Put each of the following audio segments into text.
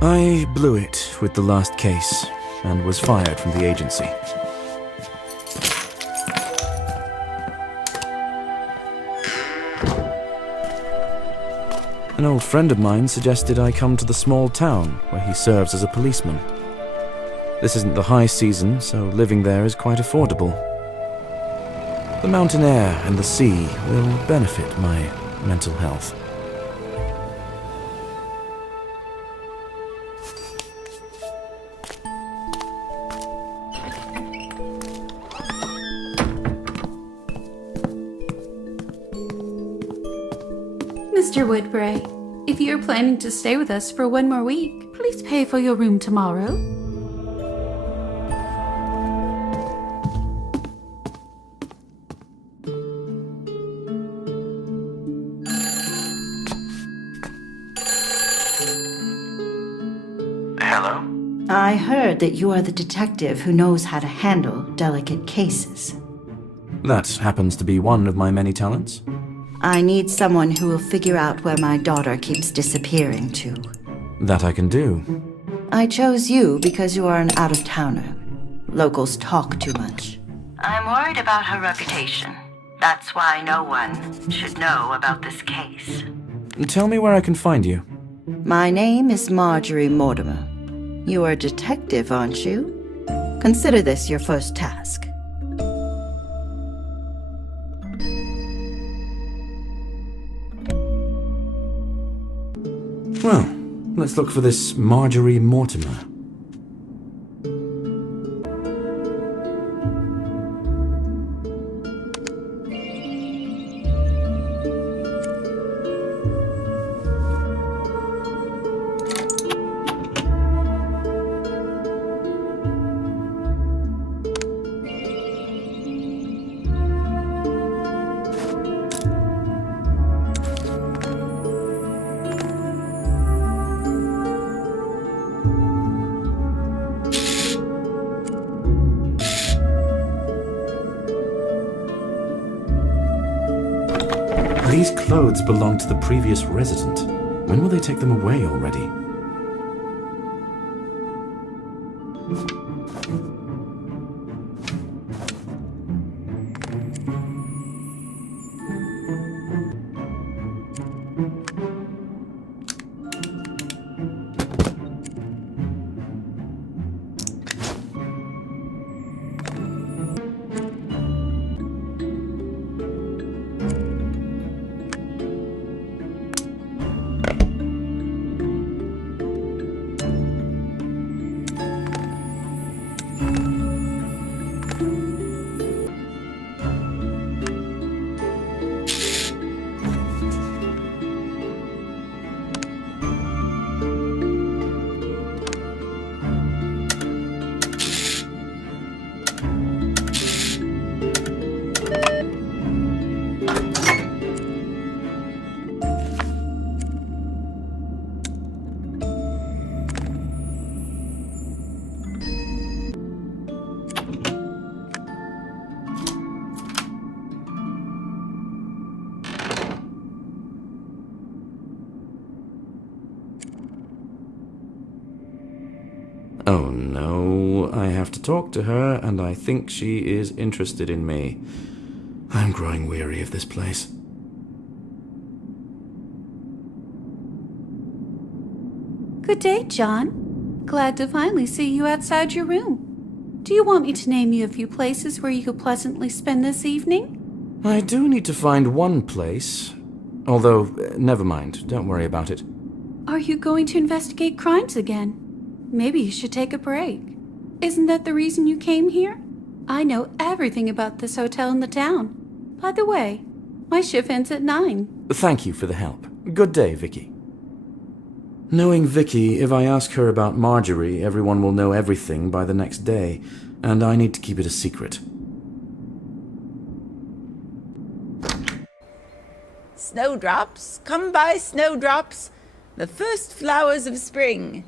I blew it with the last case and was fired from the agency. An old friend of mine suggested I come to the small town where he serves as a policeman. This isn't the high season, so living there is quite affordable. The mountain air and the sea will benefit my mental health. Mr. Woodbury, if you're planning to stay with us for one more week, please pay for your room tomorrow. Hello? I heard that you are the detective who knows how to handle delicate cases. That happens to be one of my many talents. I need someone who will figure out where my daughter keeps disappearing to. That I can do. I chose you because you are an out-of-towner. Locals talk too much. I'm worried about her reputation. That's why no one should know about this case. Tell me where I can find you. My name is Marjorie Mortimer. You are a detective, aren't you? Consider this your first task. Well, let's look for this Marjorie Mortimer. These clothes belong to the previous resident. When will they take them away already? Oh no, I have to talk to her, and I think she is interested in me. I'm growing weary of this place. Good day, John. Glad to finally see you outside your room. Do you want me to name you a few places where you could pleasantly spend this evening? I do need to find one place. Although, never mind, don't worry about it. Are you going to investigate crimes again? Maybe you should take a break. Isn't that the reason you came here? I know everything about this hotel in the town. By the way, my shift ends at 9. Thank you for the help. Good day, Vicky. Knowing Vicky, if I ask her about Marjorie, everyone will know everything by the next day, and I need to keep it a secret. Snowdrops, come by, snowdrops, the first flowers of spring.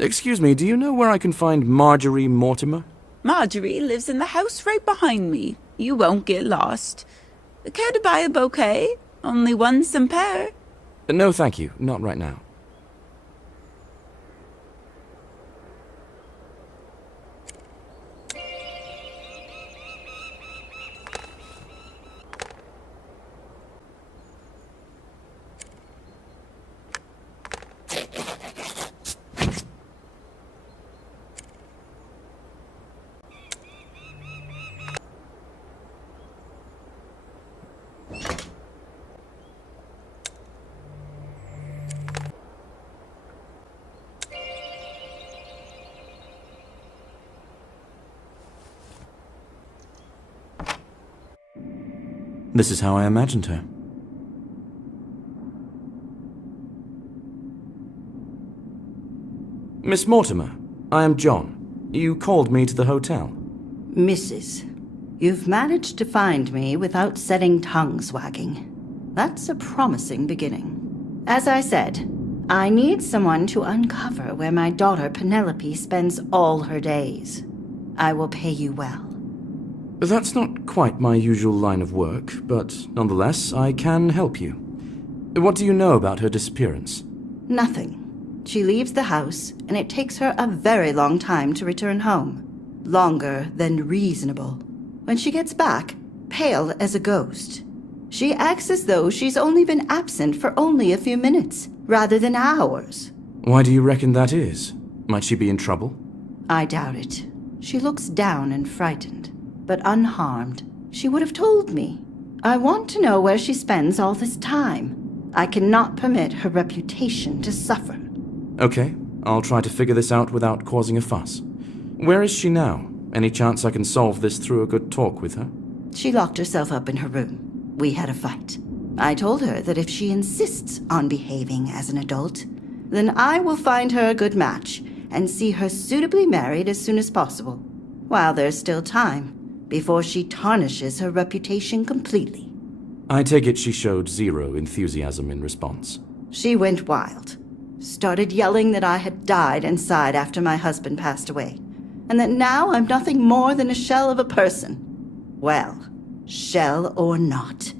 Excuse me, do you know where I can find Marjorie Mortimer? Marjorie lives in the house right behind me. You won't get lost. Care to buy a bouquet? Only one some pair. No, thank you. Not right now. This is how I imagined her. Miss Mortimer, I am John. You called me to the hotel. Mrs., you've managed to find me without setting tongues wagging. That's a promising beginning. As I said, I need someone to uncover where my daughter Penelope spends all her days. I will pay you well. That's not quite my usual line of work, but nonetheless, I can help you. What do you know about her disappearance? Nothing. She leaves the house, and it takes her a very long time to return home. Longer than reasonable. When she gets back, pale as a ghost. She acts as though she's only been absent for only a few minutes, rather than hours. Why do you reckon that is? Might she be in trouble? I doubt it. She looks down and frightened, but unharmed. She would have told me. I want to know where she spends all this time. I cannot permit her reputation to suffer. Okay, I'll try to figure this out without causing a fuss. Where is she now? Any chance I can solve this through a good talk with her? She locked herself up in her room. We had a fight. I told her that if she insists on behaving as an adult, then I will find her a good match and see her suitably married as soon as possible, while there's still time, before she tarnishes her reputation completely. I take it she showed zero enthusiasm in response. She went wild. Started yelling that I had died inside after my husband passed away, and that now I'm nothing more than a shell of a person. Well, shell or not,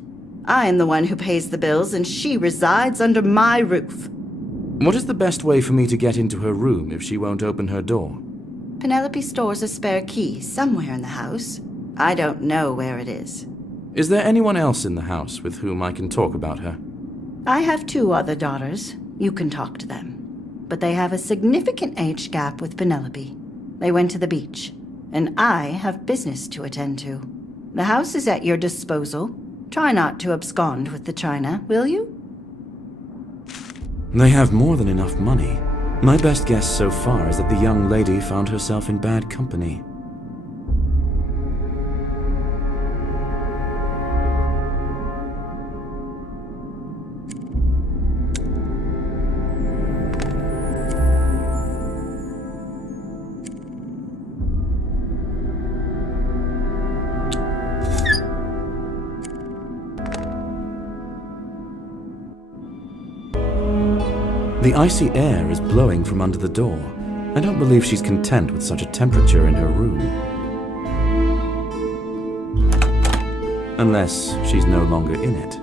I am the one who pays the bills, and she resides under my roof. What is the best way for me to get into her room if she won't open her door? Penelope stores a spare key somewhere in the house. I don't know where it is. Is there anyone else in the house with whom I can talk about her? I have 2 other daughters. You can talk to them. But they have a significant age gap with Penelope. They went to the beach, and I have business to attend to. The house is at your disposal. Try not to abscond with the china, will you? They have more than enough money. My best guess so far is that the young lady found herself in bad company. The icy air is blowing from under the door. I don't believe she's content with such a temperature in her room. Unless she's no longer in it.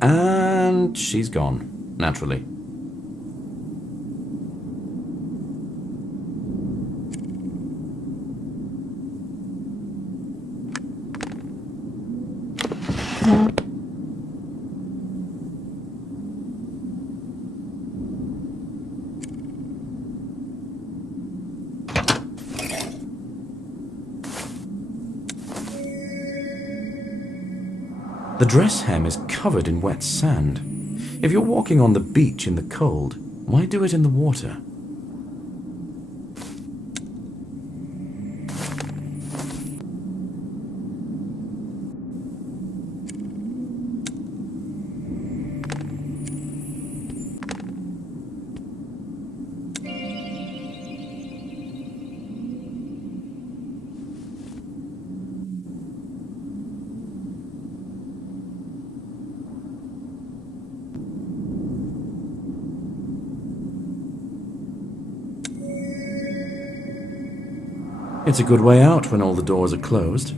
And she's gone, naturally. The dress hem is covered in wet sand. If you're walking on the beach in the cold, why do it in the water? It's a good way out when all the doors are closed.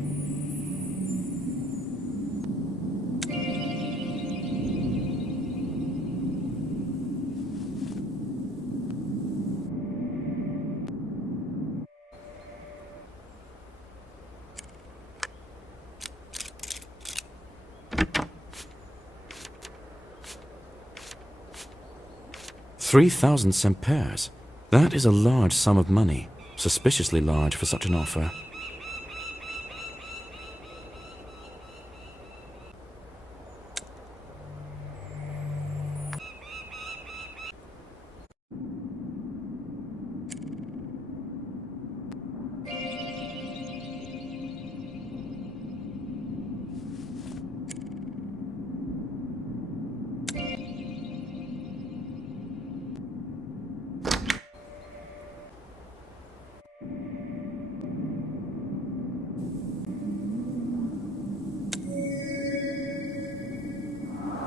$3,000 cempairs. That is a large sum of money, suspiciously large for such an offer.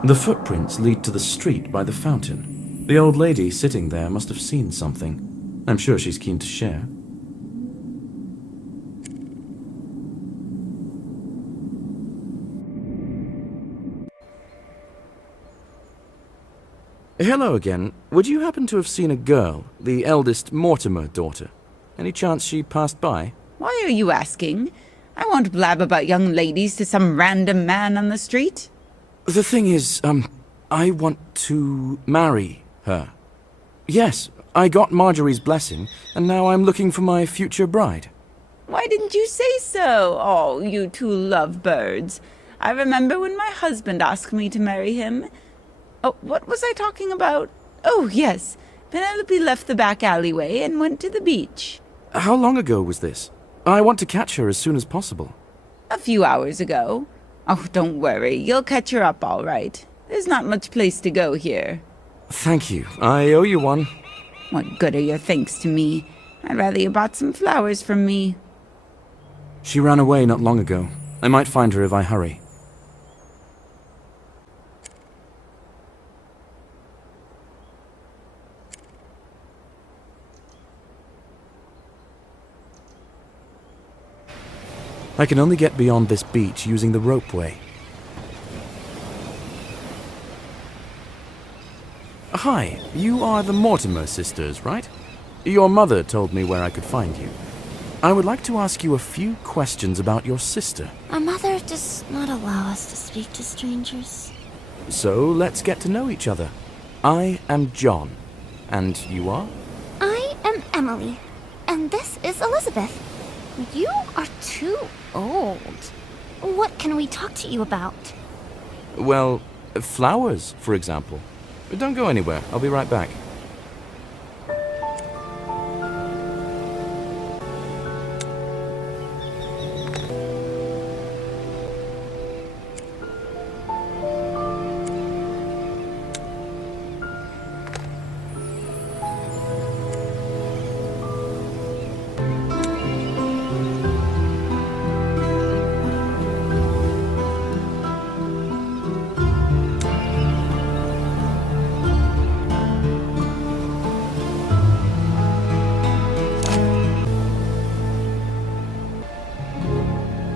The footprints lead to the street by the fountain. The old lady sitting there must have seen something. I'm sure she's keen to share. Hello again. Would you happen to have seen a girl, the eldest Mortimer daughter? Any chance she passed by? Why are you asking? I won't blab about young ladies to some random man on the street. The thing is, I want to marry her. Yes, I got Marjorie's blessing, and now I'm looking for my future bride. Why didn't you say so? Oh, you two lovebirds. I remember when my husband asked me to marry him. Oh, what was I talking about? Oh, yes. Penelope left the back alleyway and went to the beach. How long ago was this? I want to catch her as soon as possible. A few hours ago. Oh, don't worry. You'll catch her up all right. There's not much place to go here. Thank you. I owe you one. What good are your thanks to me? I'd rather you bought some flowers from me. She ran away not long ago. I might find her if I hurry. I can only get beyond this beach using the ropeway. Hi, you are the Mortimer sisters, right? Your mother told me where I could find you. I would like to ask you a few questions about your sister. Our mother does not allow us to speak to strangers. So let's get to know each other. I am John. And you are? I am Emily, and this is Elizabeth. You are too old. What can we talk to you about? Well, flowers, for example. Don't go anywhere. I'll be right back.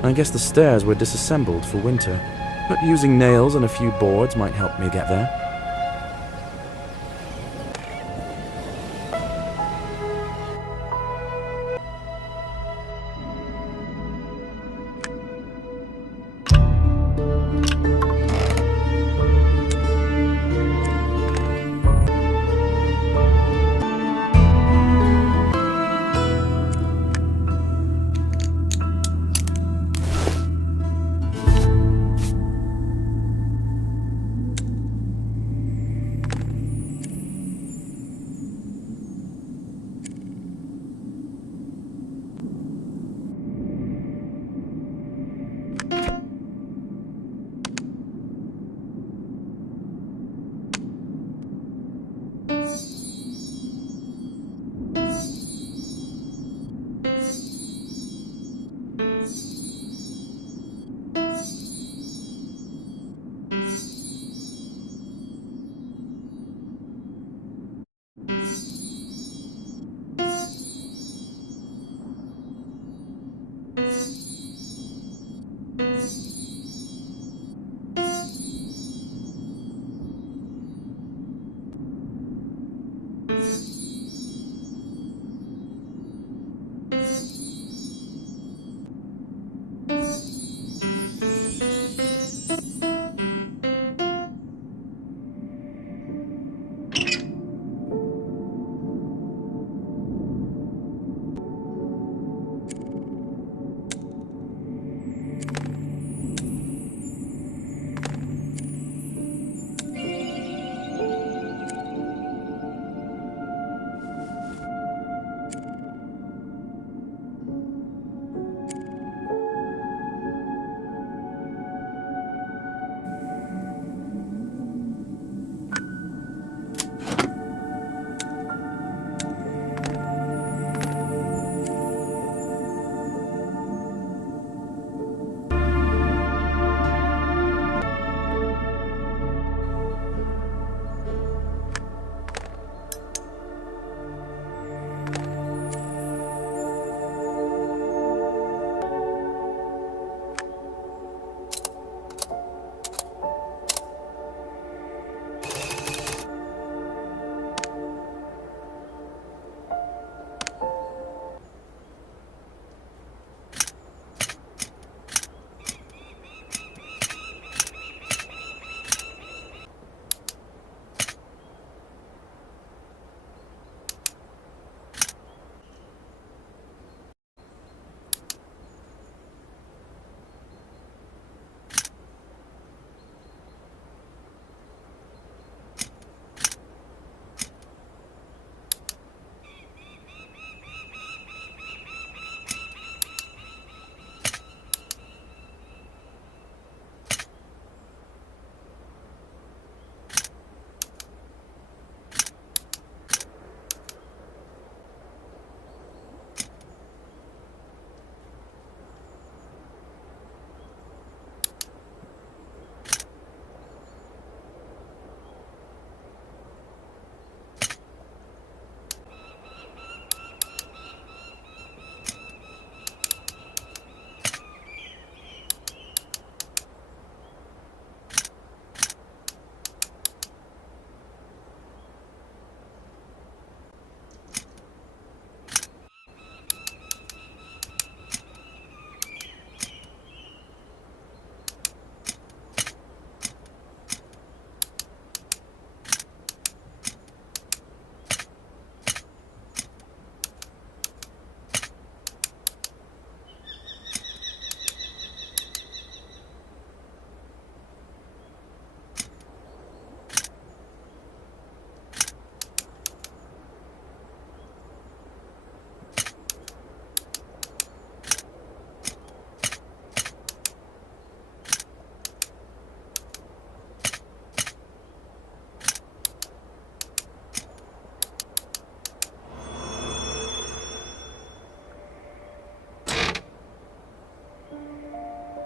I guess the stairs were disassembled for winter, but using nails and a few boards might help me get there.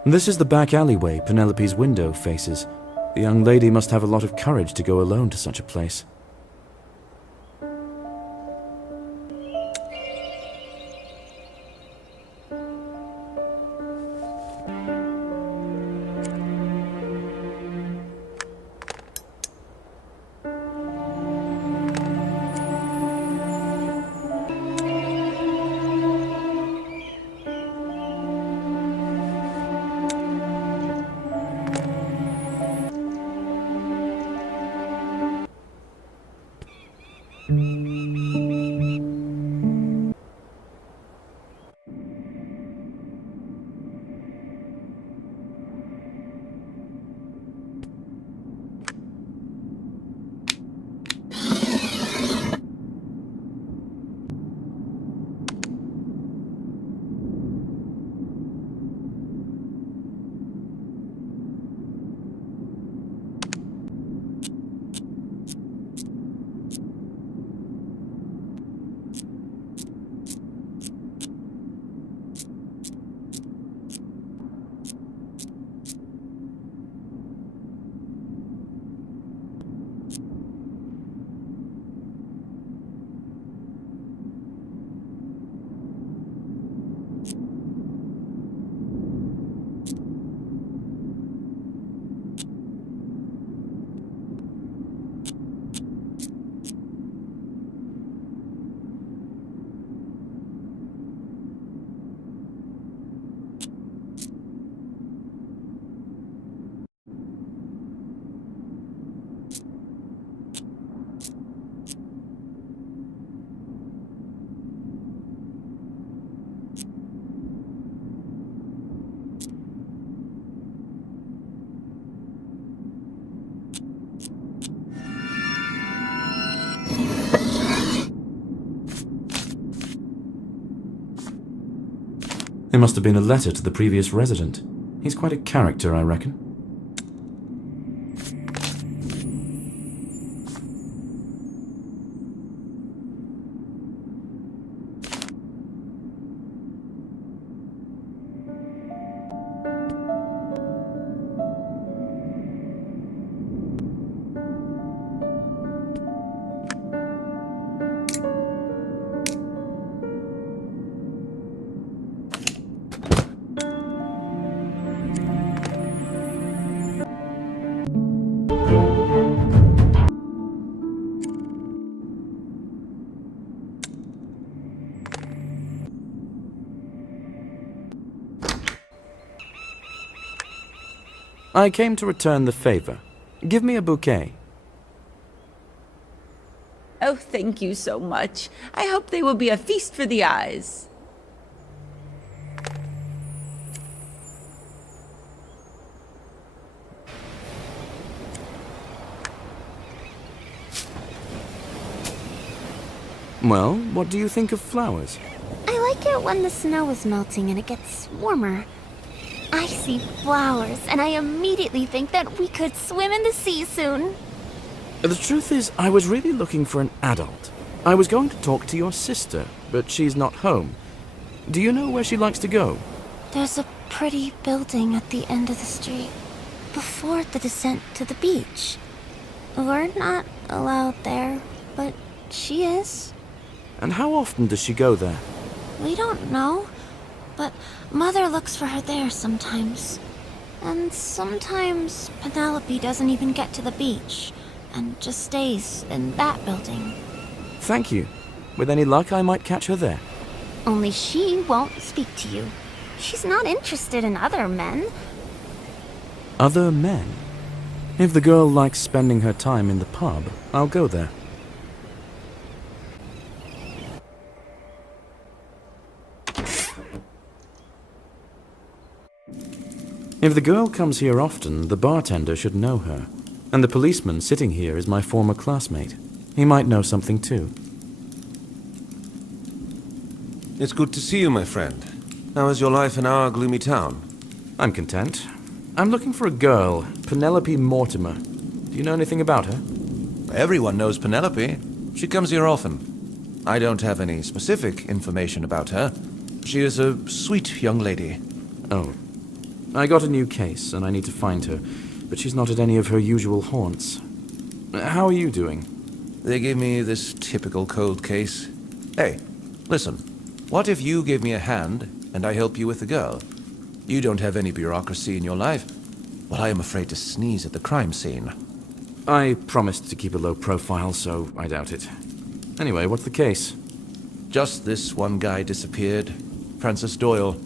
This is the back alleyway Penelope's window faces. The young lady must have a lot of courage to go alone to such a place. There must have been a letter to the previous resident. He's quite a character, I reckon. I came to return the favor. Give me a bouquet. Oh, thank you so much. I hope they will be a feast for the eyes. Well, what do you think of flowers? I like it when the snow is melting and it gets warmer. I see flowers, and I immediately think that we could swim in the sea soon. The truth is, I was really looking for an adult. I was going to talk to your sister, but she's not home. Do you know where she likes to go? There's a pretty building at the end of the street, before the descent to the beach. We're not allowed there, but she is. And how often does she go there? We don't know, but Mother looks for her there sometimes. And sometimes Penelope doesn't even get to the beach, and just stays in that building. Thank you. With any luck, I might catch her there. Only she won't speak to you. She's not interested in other men. Other men? If the girl likes spending her time in the pub, I'll go there. If the girl comes here often, the bartender should know her. And the policeman sitting here is my former classmate. He might know something too. It's good to see you, my friend. How is your life in our gloomy town? I'm content. I'm looking for a girl, Penelope Mortimer. Do you know anything about her? Everyone knows Penelope. She comes here often. I don't have any specific information about her. She is a sweet young lady. Oh. I got a new case, and I need to find her, but she's not at any of her usual haunts. How are you doing? They gave me this typical cold case. Hey, listen. What if you gave me a hand, and I help you with the girl? You don't have any bureaucracy in your life. Well, I am afraid to sneeze at the crime scene. I promised to keep a low profile, so I doubt it. Anyway, what's the case? Just this one guy disappeared. Francis Doyle.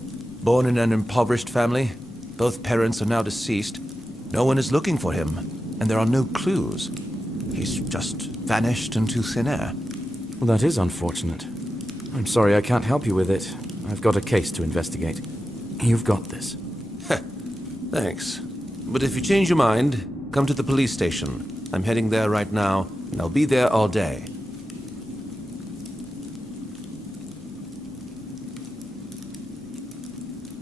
Born in an impoverished family. Both parents are now deceased. No one is looking for him, and there are no clues. He's just vanished into thin air. Well, that is unfortunate. I'm sorry I can't help you with it. I've got a case to investigate. You've got this. Thanks. But if you change your mind, come to the police station. I'm heading there right now, and I'll be there all day.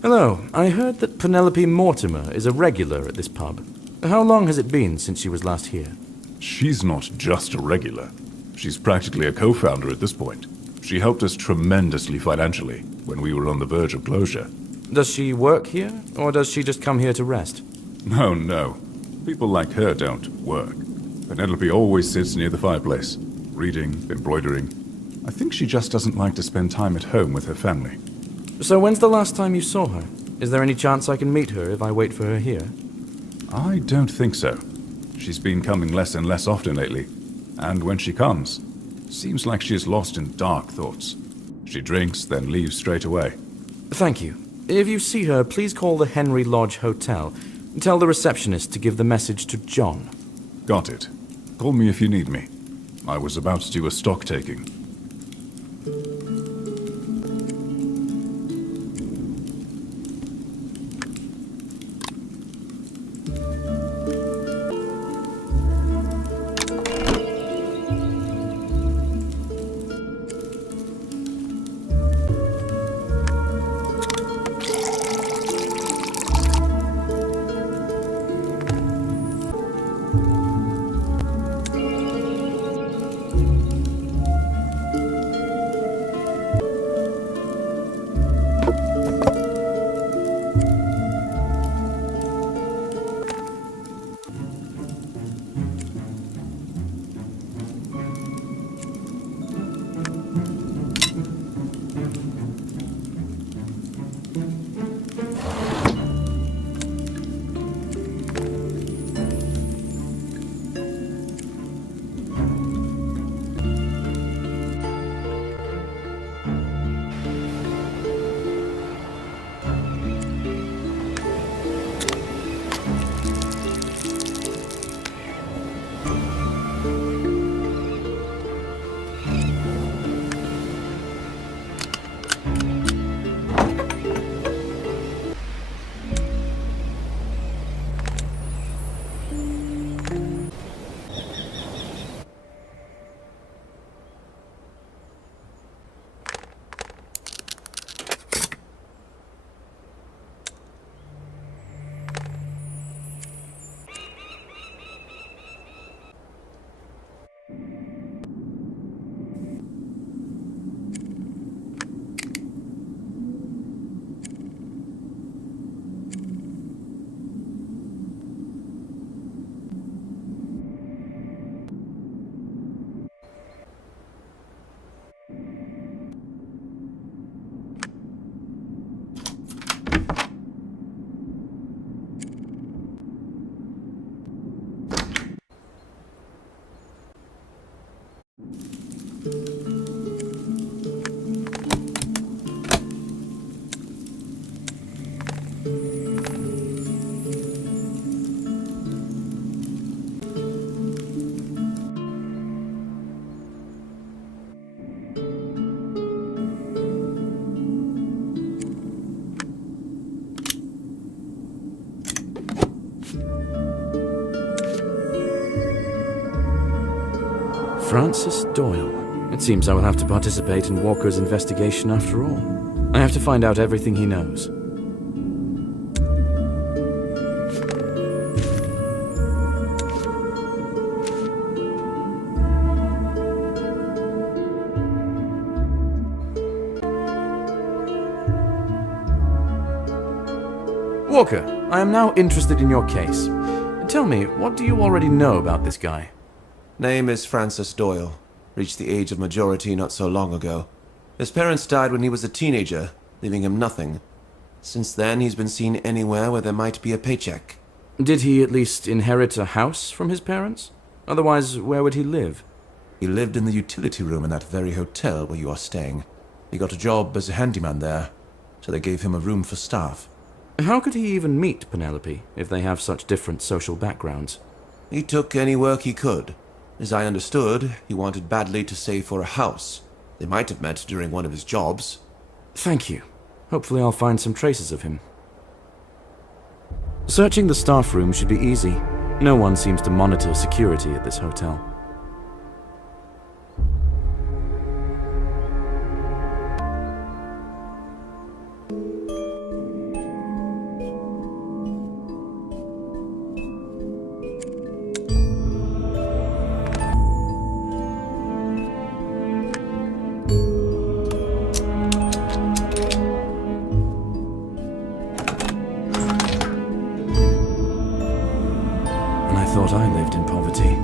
Hello. I heard that Penelope Mortimer is a regular at this pub. How long has it been since she was last here? She's not just a regular. She's practically a co-founder at this point. She helped us tremendously financially when we were on the verge of closure. Does she work here, or does she just come here to rest? No. People like her don't work. Penelope always sits near the fireplace, reading, embroidering. I think she just doesn't like to spend time at home with her family. So when's the last time you saw her? Is there any chance I can meet her if I wait for her here? I don't think so. She's been coming less and less often lately. And when she comes, seems like she's lost in dark thoughts. She drinks, then leaves straight away. Thank you. If you see her, please call the Henry Lodge Hotel. Tell the receptionist to give the message to John. Got it. Call me if you need me. I was about to do a stock taking. Francis Doyle. It seems I will have to participate in Walker's investigation after all. I have to find out everything he knows. Walker, I am now interested in your case. Tell me, what do you already know about this guy? Name is Francis Doyle. Reached the age of majority not so long ago. His parents died when he was a teenager, leaving him nothing. Since then, he's been seen anywhere where there might be a paycheck. Did he at least inherit a house from his parents? Otherwise, where would he live? He lived in the utility room in that very hotel where you are staying. He got a job as a handyman there, so they gave him a room for staff. How could he even meet Penelope, if they have such different social backgrounds? He took any work he could. As I understood, he wanted badly to save for a house. They might have met during one of his jobs. Thank you. Hopefully I'll find some traces of him. Searching the staff room should be easy. No one seems to monitor security at this hotel. Thought I lived in poverty.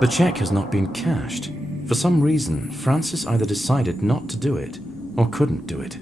The check has not been cashed. For some reason, Francis either decided not to do it, or couldn't do it.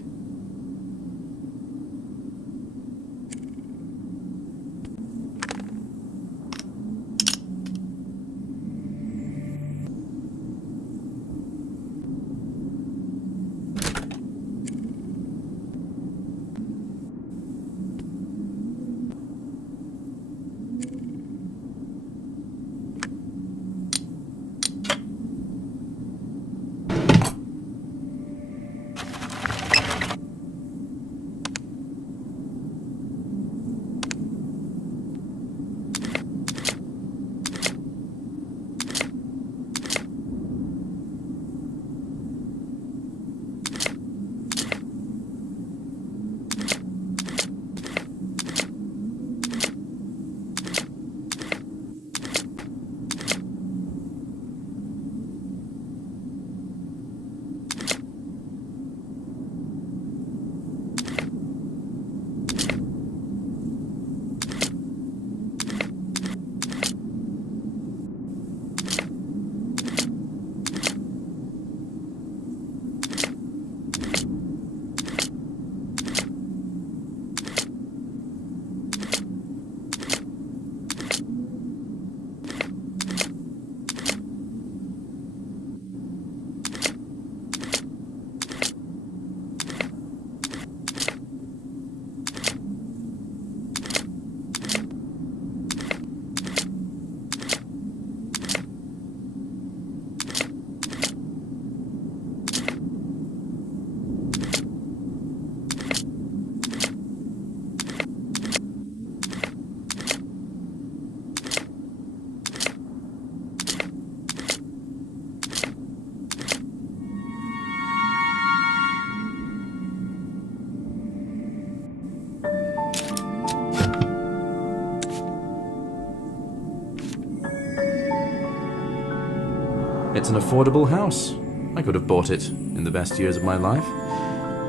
It's an affordable house. I could have bought it in the best years of my life.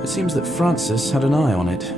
It seems that Francis had an eye on it.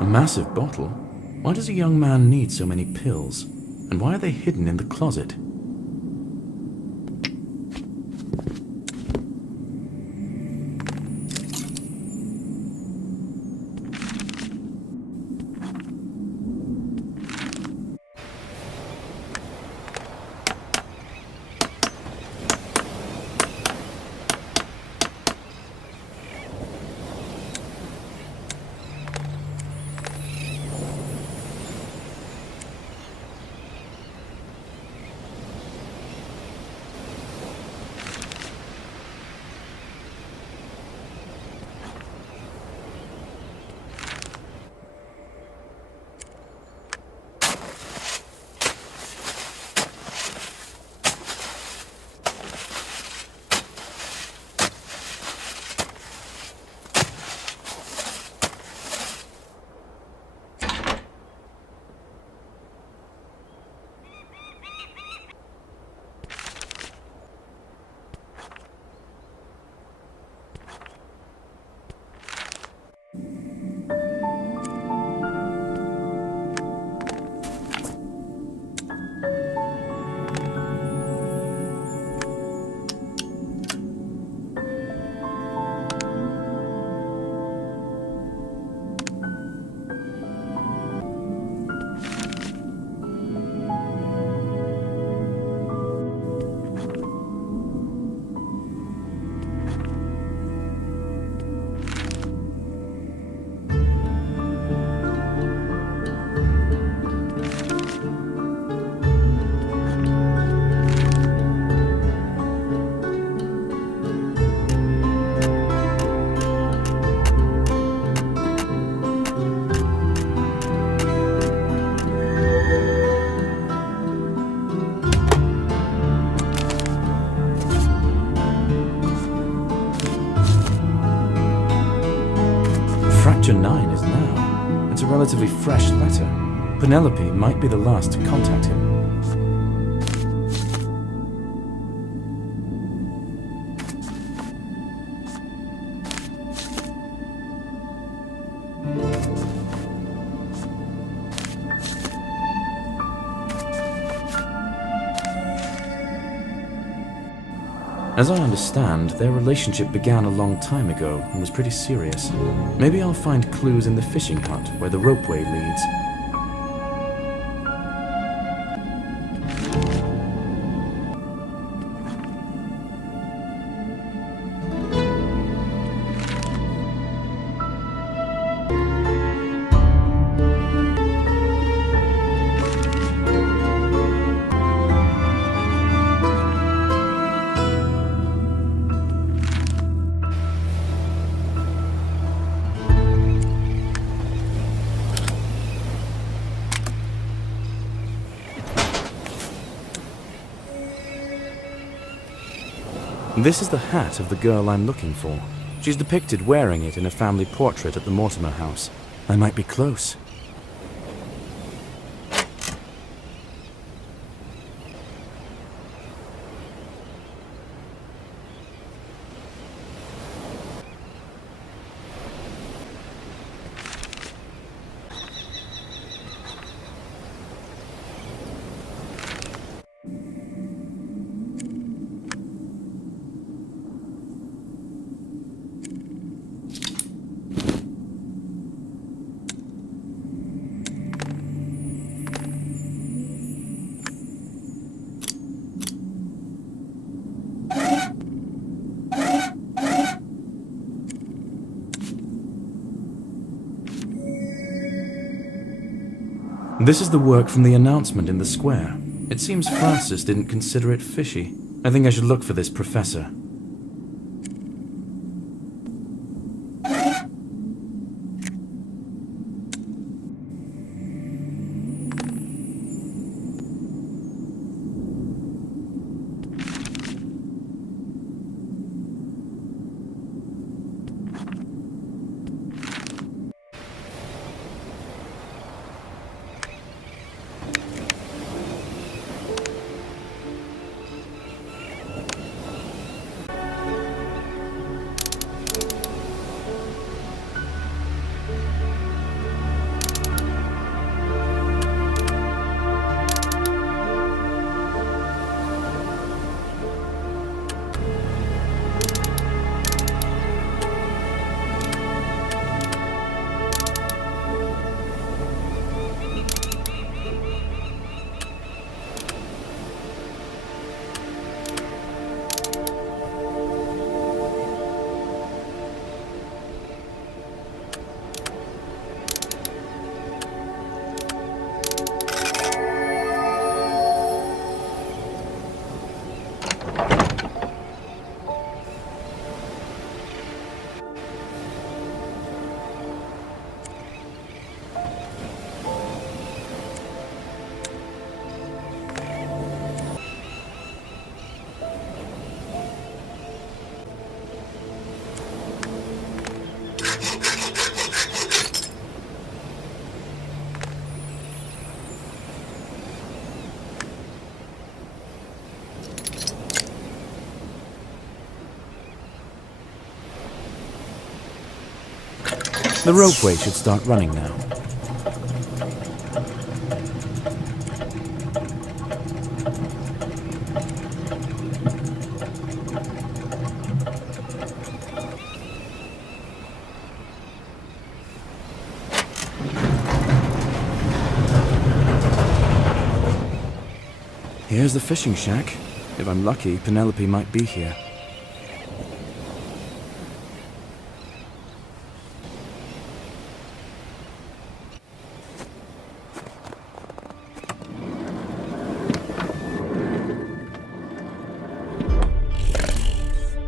A massive bottle? Why does a young man need so many pills? And why are they hidden in the closet? Fracture 9 is now. It's a relatively fresh letter. Penelope might be the last to contact him. As I understand, their relationship began a long time ago and was pretty serious. Maybe I'll find clues in the fishing hut where the ropeway leads. This is the hat of the girl I'm looking for. She's depicted wearing it in a family portrait at the Mortimer house. I might be close. This is the work from the announcement in the square. It seems Francis didn't consider it fishy. I think I should look for this professor. The ropeway should start running now. Here's the fishing shack. If I'm lucky, Penelope might be here.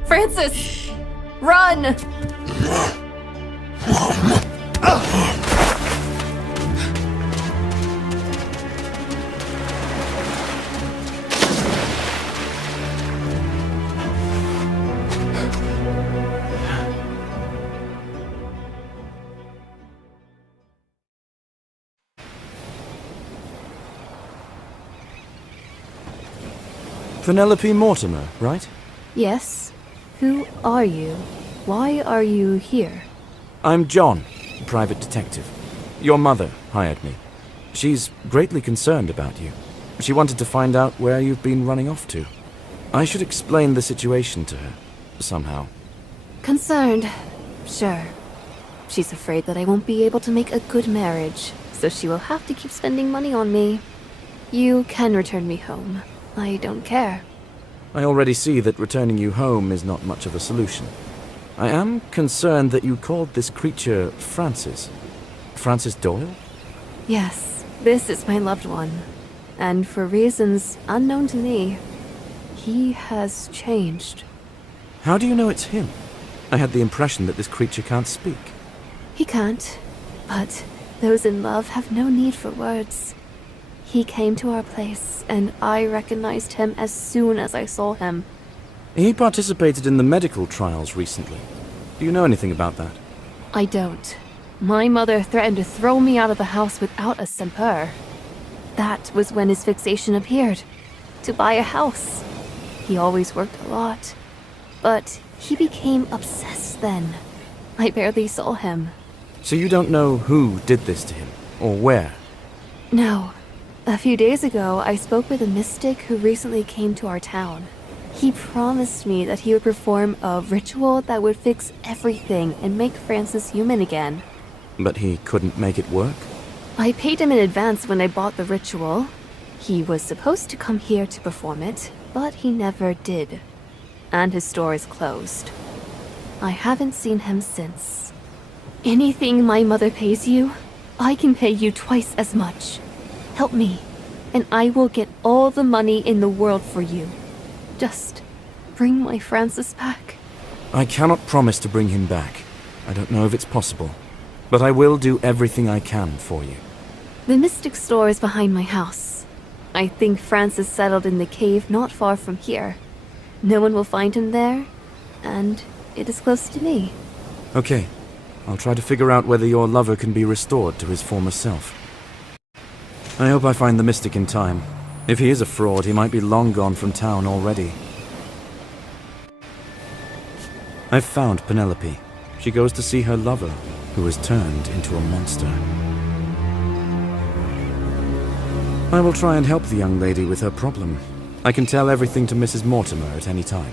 Francis! Run! Penelope Mortimer, right? Yes? Who are you? Why are you here? I'm John, private detective. Your mother hired me. She's greatly concerned about you. She wanted to find out where you've been running off to. I should explain the situation to her, somehow. Concerned. Sure. She's afraid that I won't be able to make a good marriage, so she will have to keep spending money on me. You can return me home. I don't care. I already see that returning you home is not much of a solution. I am concerned that you called this creature Francis. Francis Doyle? Yes, this is my loved one. And for reasons unknown to me, he has changed. How do you know it's him? I had the impression that this creature can't speak. He can't, but those in love have no need for words. He came to our place, and I recognized him as soon as I saw him. He participated in the medical trials recently. Do you know anything about that? I don't. My mother threatened to throw me out of the house without a semper. That was when his fixation appeared. To buy a house. He always worked a lot. But he became obsessed then. I barely saw him. So you don't know who did this to him, or where? No. A few days ago, I spoke with a mystic who recently came to our town. He promised me that he would perform a ritual that would fix everything and make Francis human again. But he couldn't make it work? I paid him in advance when I bought the ritual. He was supposed to come here to perform it, but he never did. And his store is closed. I haven't seen him since. Anything my mother pays you, I can pay you twice as much. Help me, and I will get all the money in the world for you. Just bring my Francis back. I cannot promise to bring him back. I don't know if it's possible. But I will do everything I can for you. The mystic store is behind my house. I think Francis settled in the cave not far from here. No one will find him there, and it is close to me. Okay. I'll try to figure out whether your lover can be restored to his former self. I hope I find the mystic in time. If he is a fraud, he might be long gone from town already. I've found Penelope. She goes to see her lover, who has turned into a monster. I will try and help the young lady with her problem. I can tell everything to Mrs. Mortimer at any time.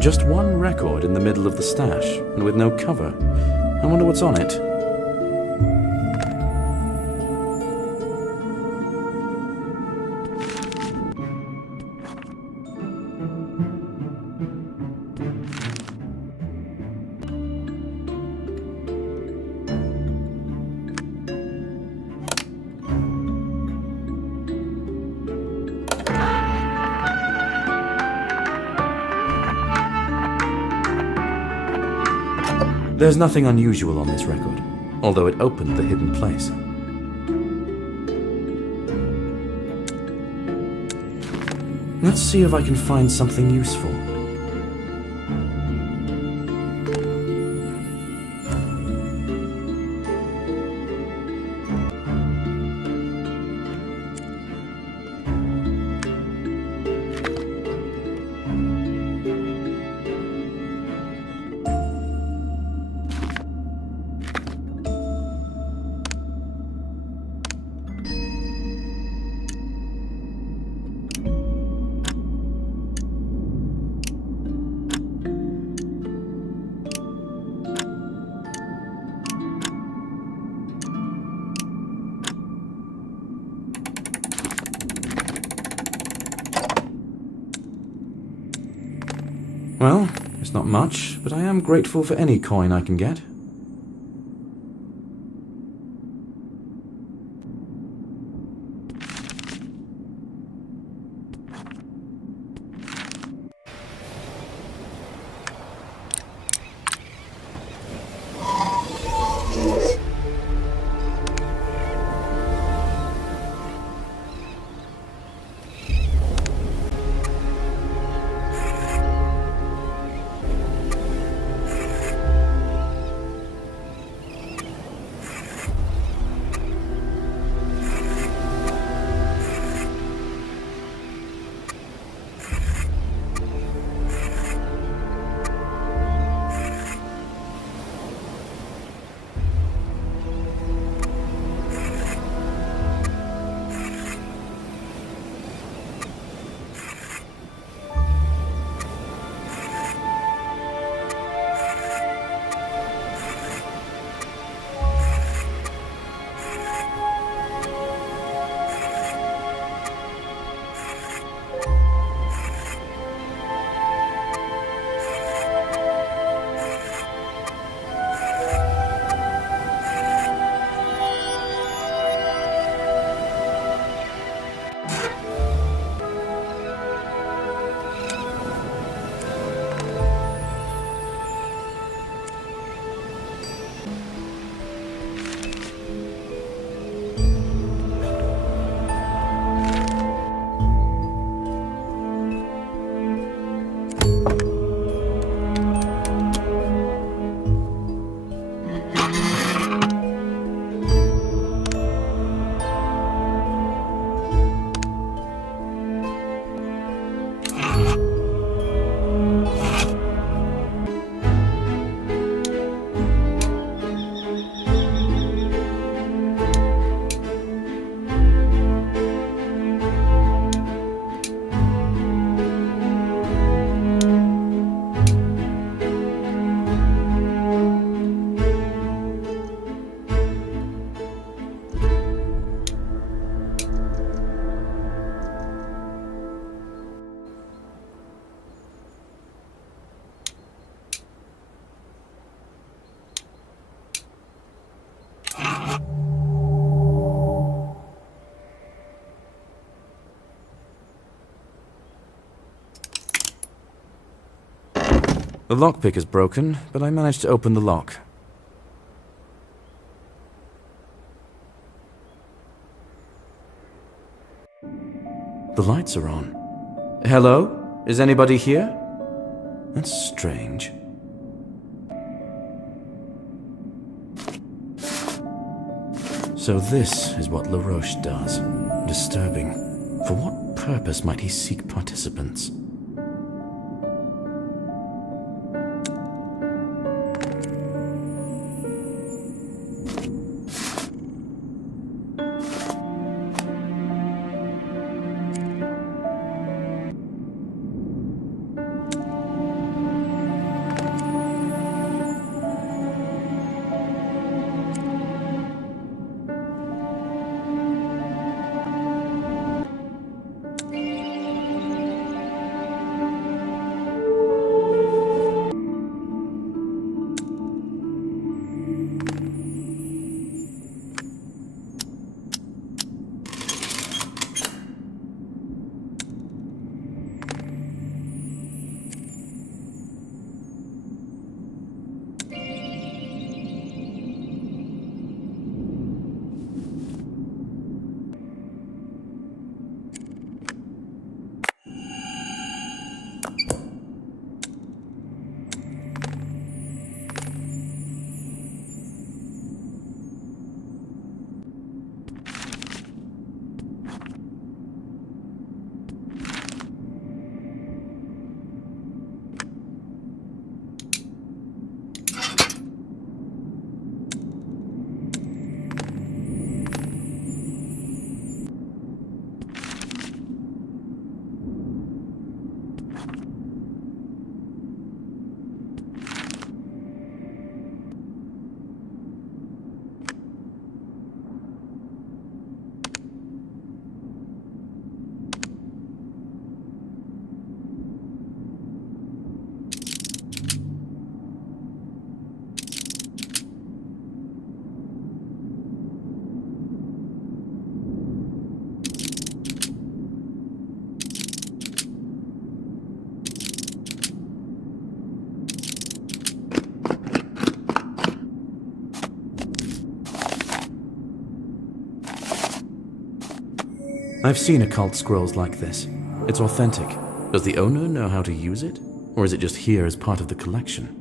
Just one record in the middle of the stash, and with no cover. I wonder what's on it. There's nothing unusual on this record, although it opened the hidden place. Let's see if I can find something useful. Well, it's not much, but I am grateful for any coin I can get. The lockpick is broken, but I managed to open the lock. The lights are on. Hello? Is anybody here? That's strange. So this is what LaRoche does. Disturbing. For what purpose might he seek participants? I've seen occult scrolls like this. It's authentic. Does the owner know how to use it? Or is it just here as part of the collection?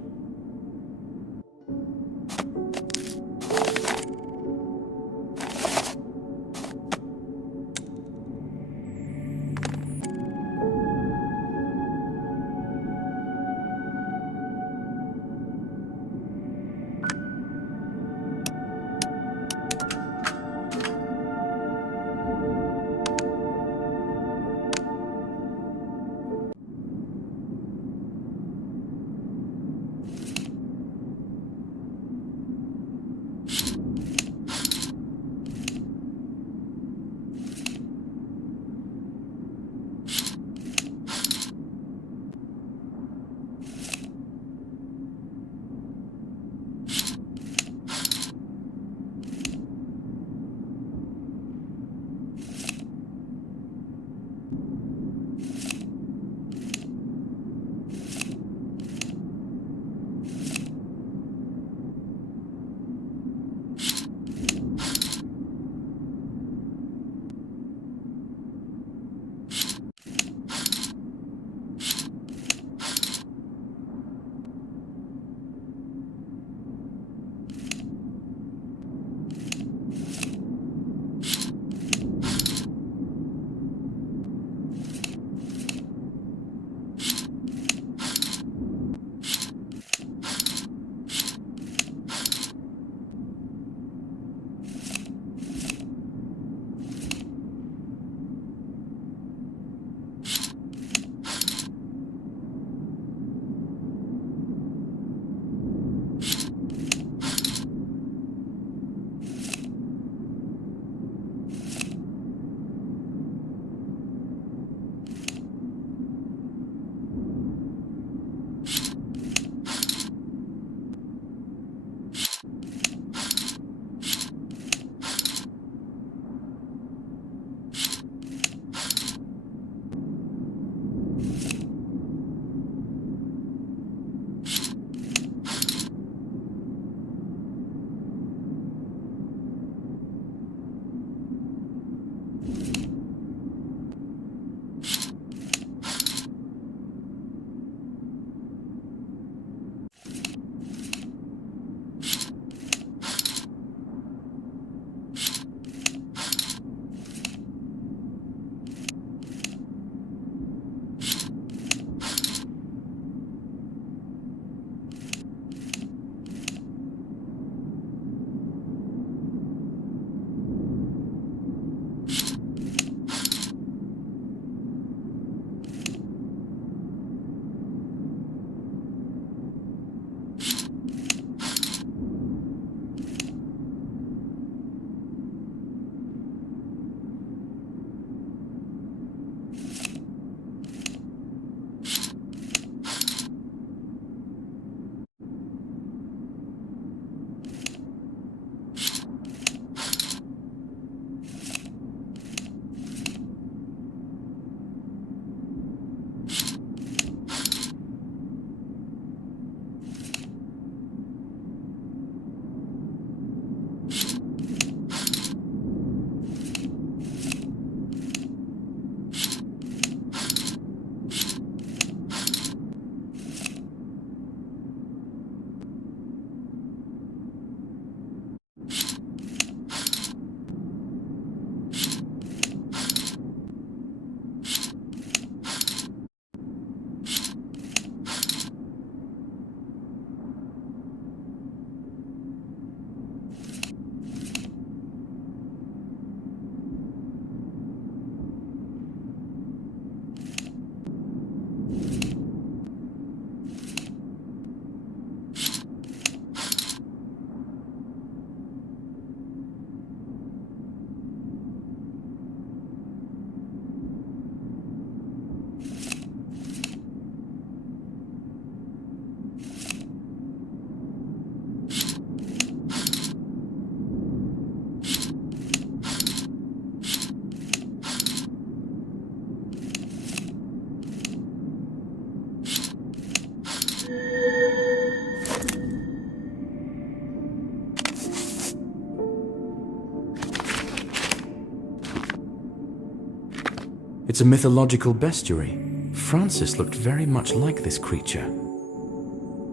It's a mythological bestiary. Francis looked very much like this creature.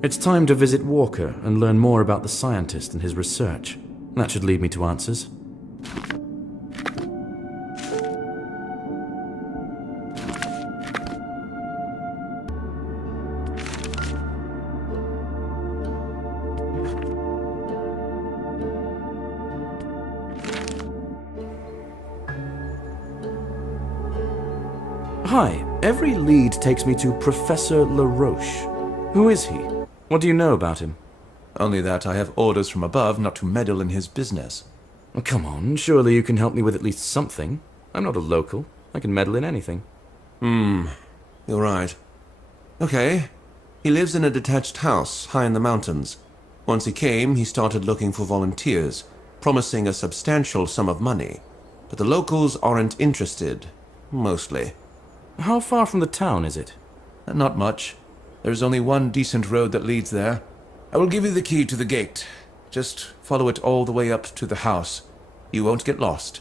It's time to visit Walker and learn more about the scientist and his research. That should lead me to answers. Hi, every lead takes me to Professor LaRoche. Who is he? What do you know about him? Only that I have orders from above not to meddle in his business. Oh, come on, surely you can help me with at least something. I'm not a local. I can meddle in anything. You're right. Okay. He lives in a detached house high in the mountains. Once he came, he started looking for volunteers, promising a substantial sum of money. But the locals aren't interested. Mostly. How far from the town is it? Not much. There's only one decent road that leads there. I will give you the key to the gate. Just follow it all the way up to the house. You won't get lost.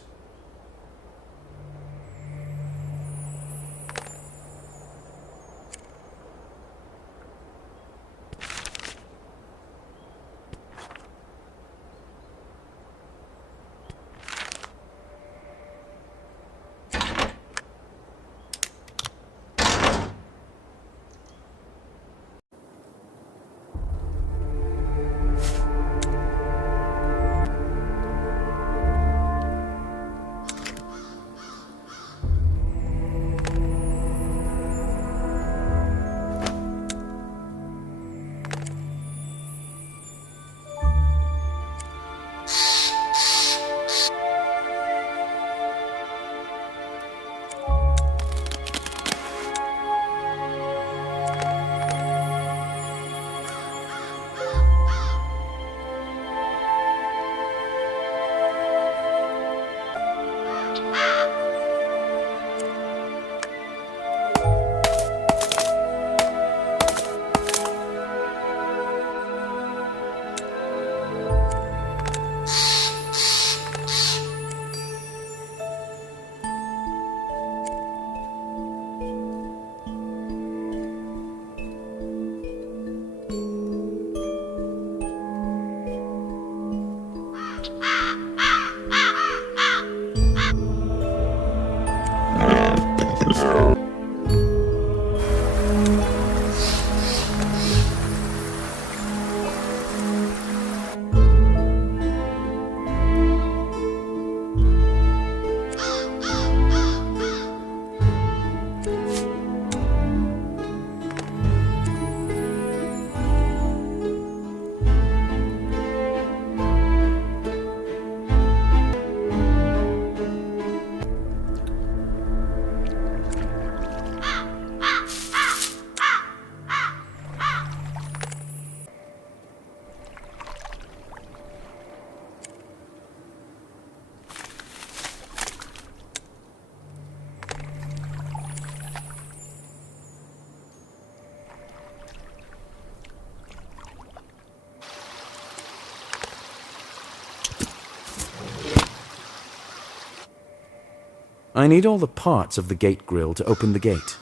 I need all the parts of the gate grill to open the gate.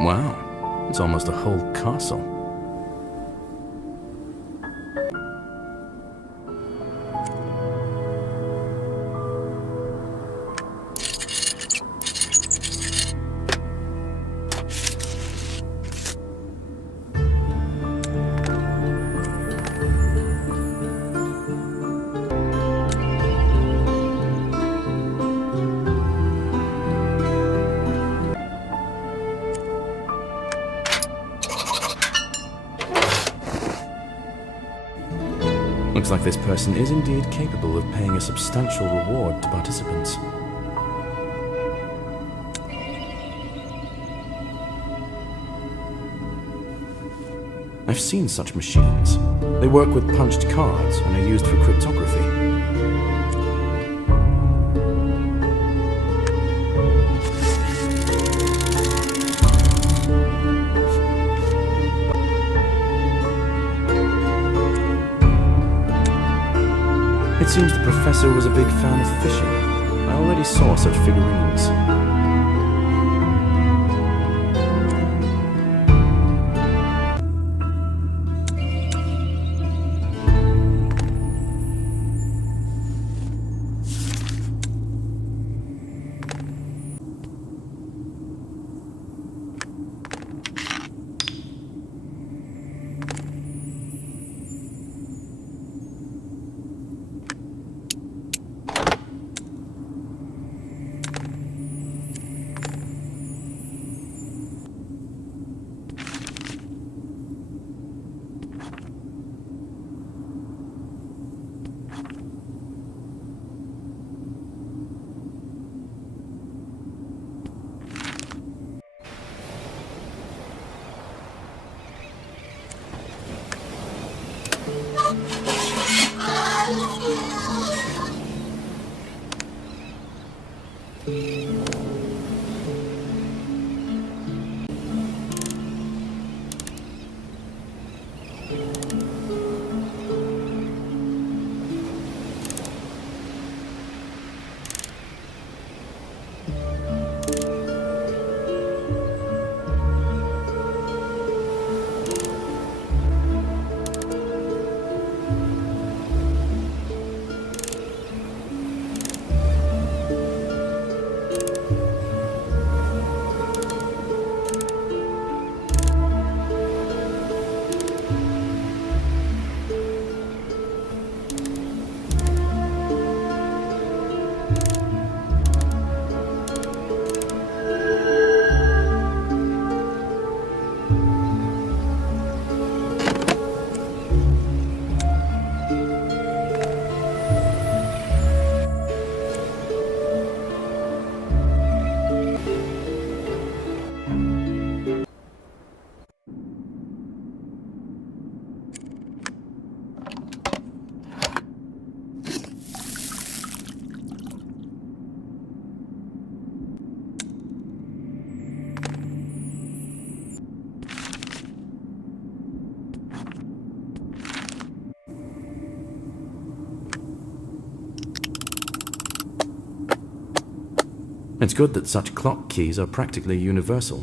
Wow, it's almost a whole castle. Looks like this person is indeed capable of paying a substantial reward to participants. I've seen such machines. They work with punched cards and are used for cryptography. seems the professor was a big fan of fishing. I already saw such figurines. It's good that such clock keys are practically universal.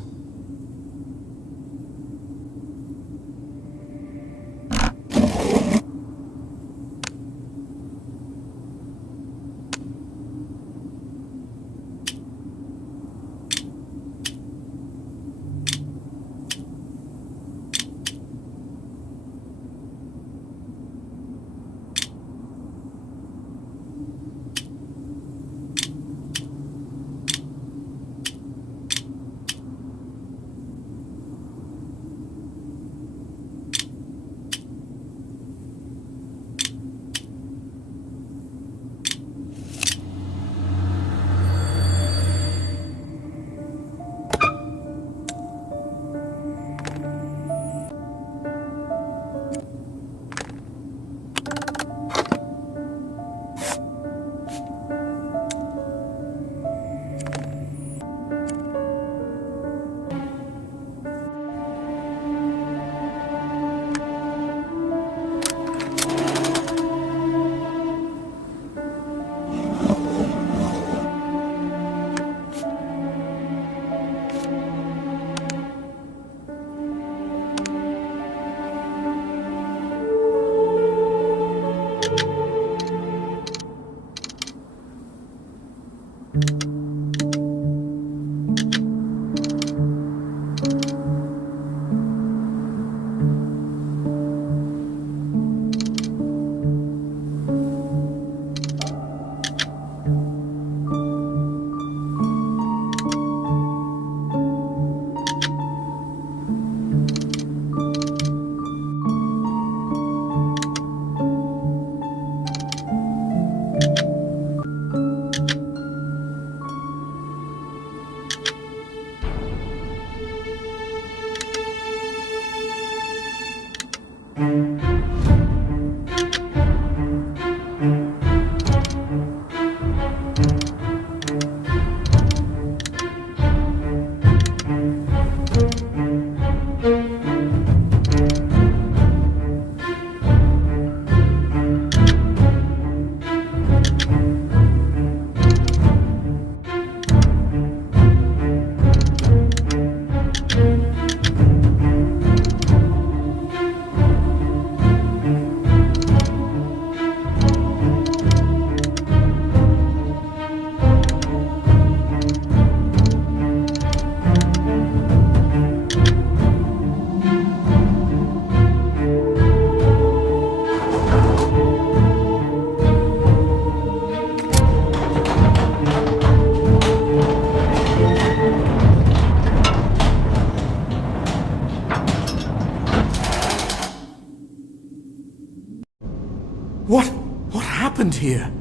here.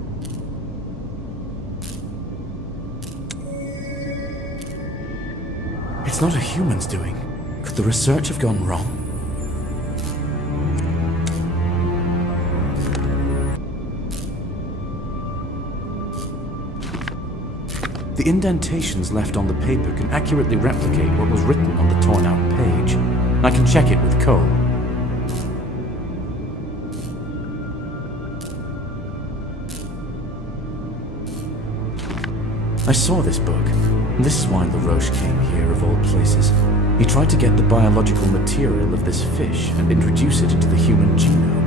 It's not a human's doing. Could the research have gone wrong? The indentations left on the paper can accurately replicate what was written on the torn-out page. I can check it with Cole. I saw this book, and this is why LaRoche came here, of all places. He tried to get the biological material of this fish and introduce it into the human genome.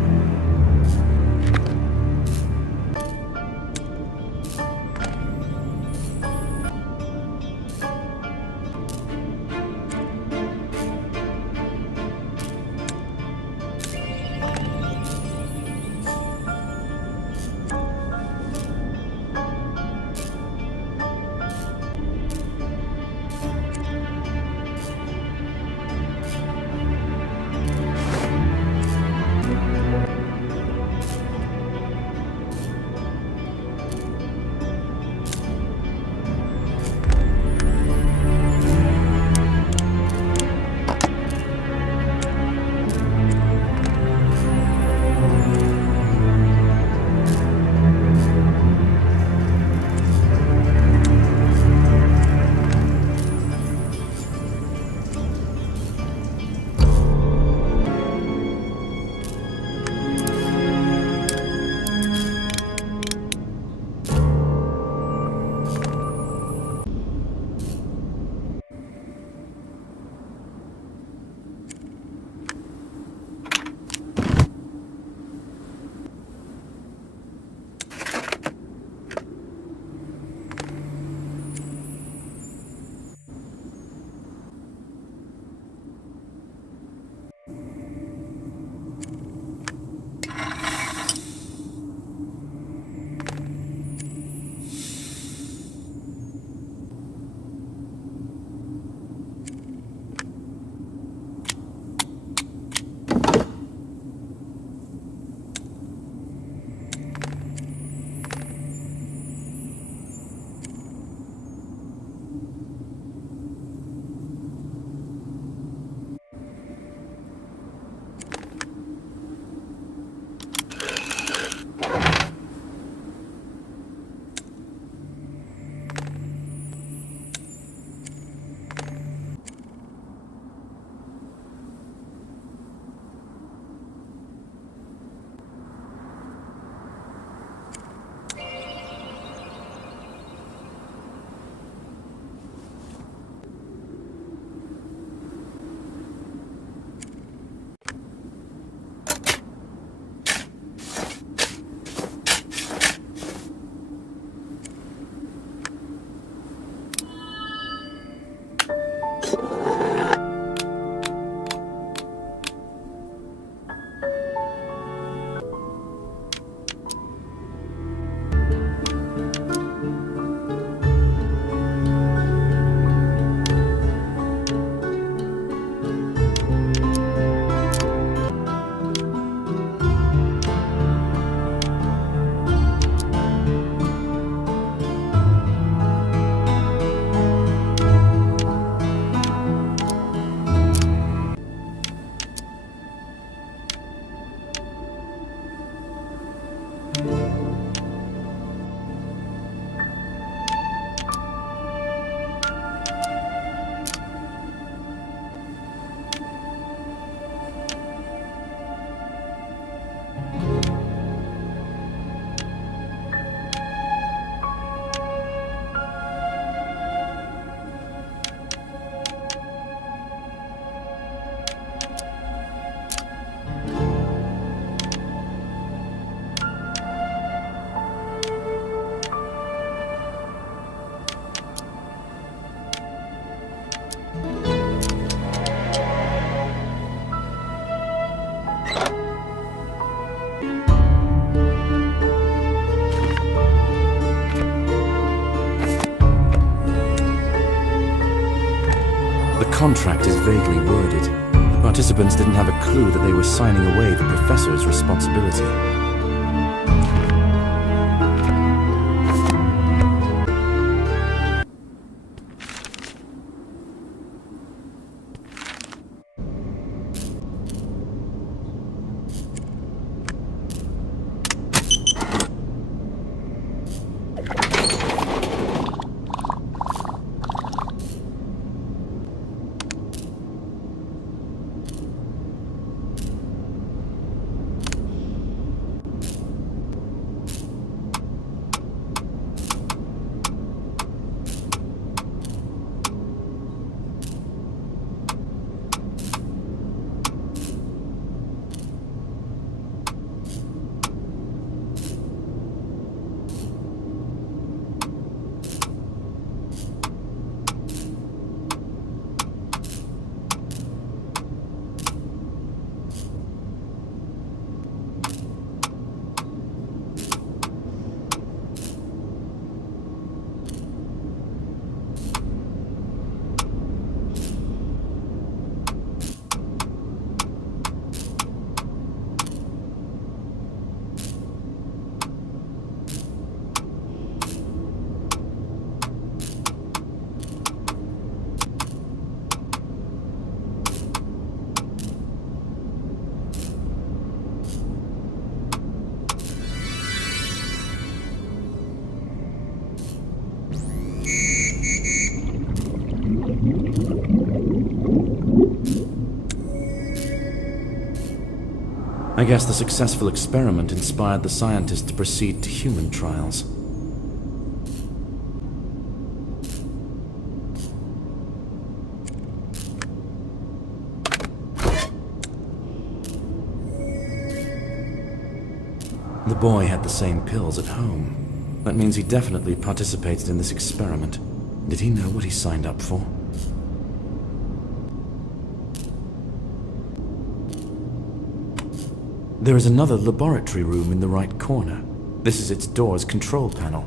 contract is vaguely worded. The participants didn't have a clue that they were signing away the professor's responsibility. I guess the successful experiment inspired the scientists to proceed to human trials. The boy had the same pills at home. That means he definitely participated in this experiment. Did he know what he signed up for? There is another laboratory room in the right corner. This is its door's control panel.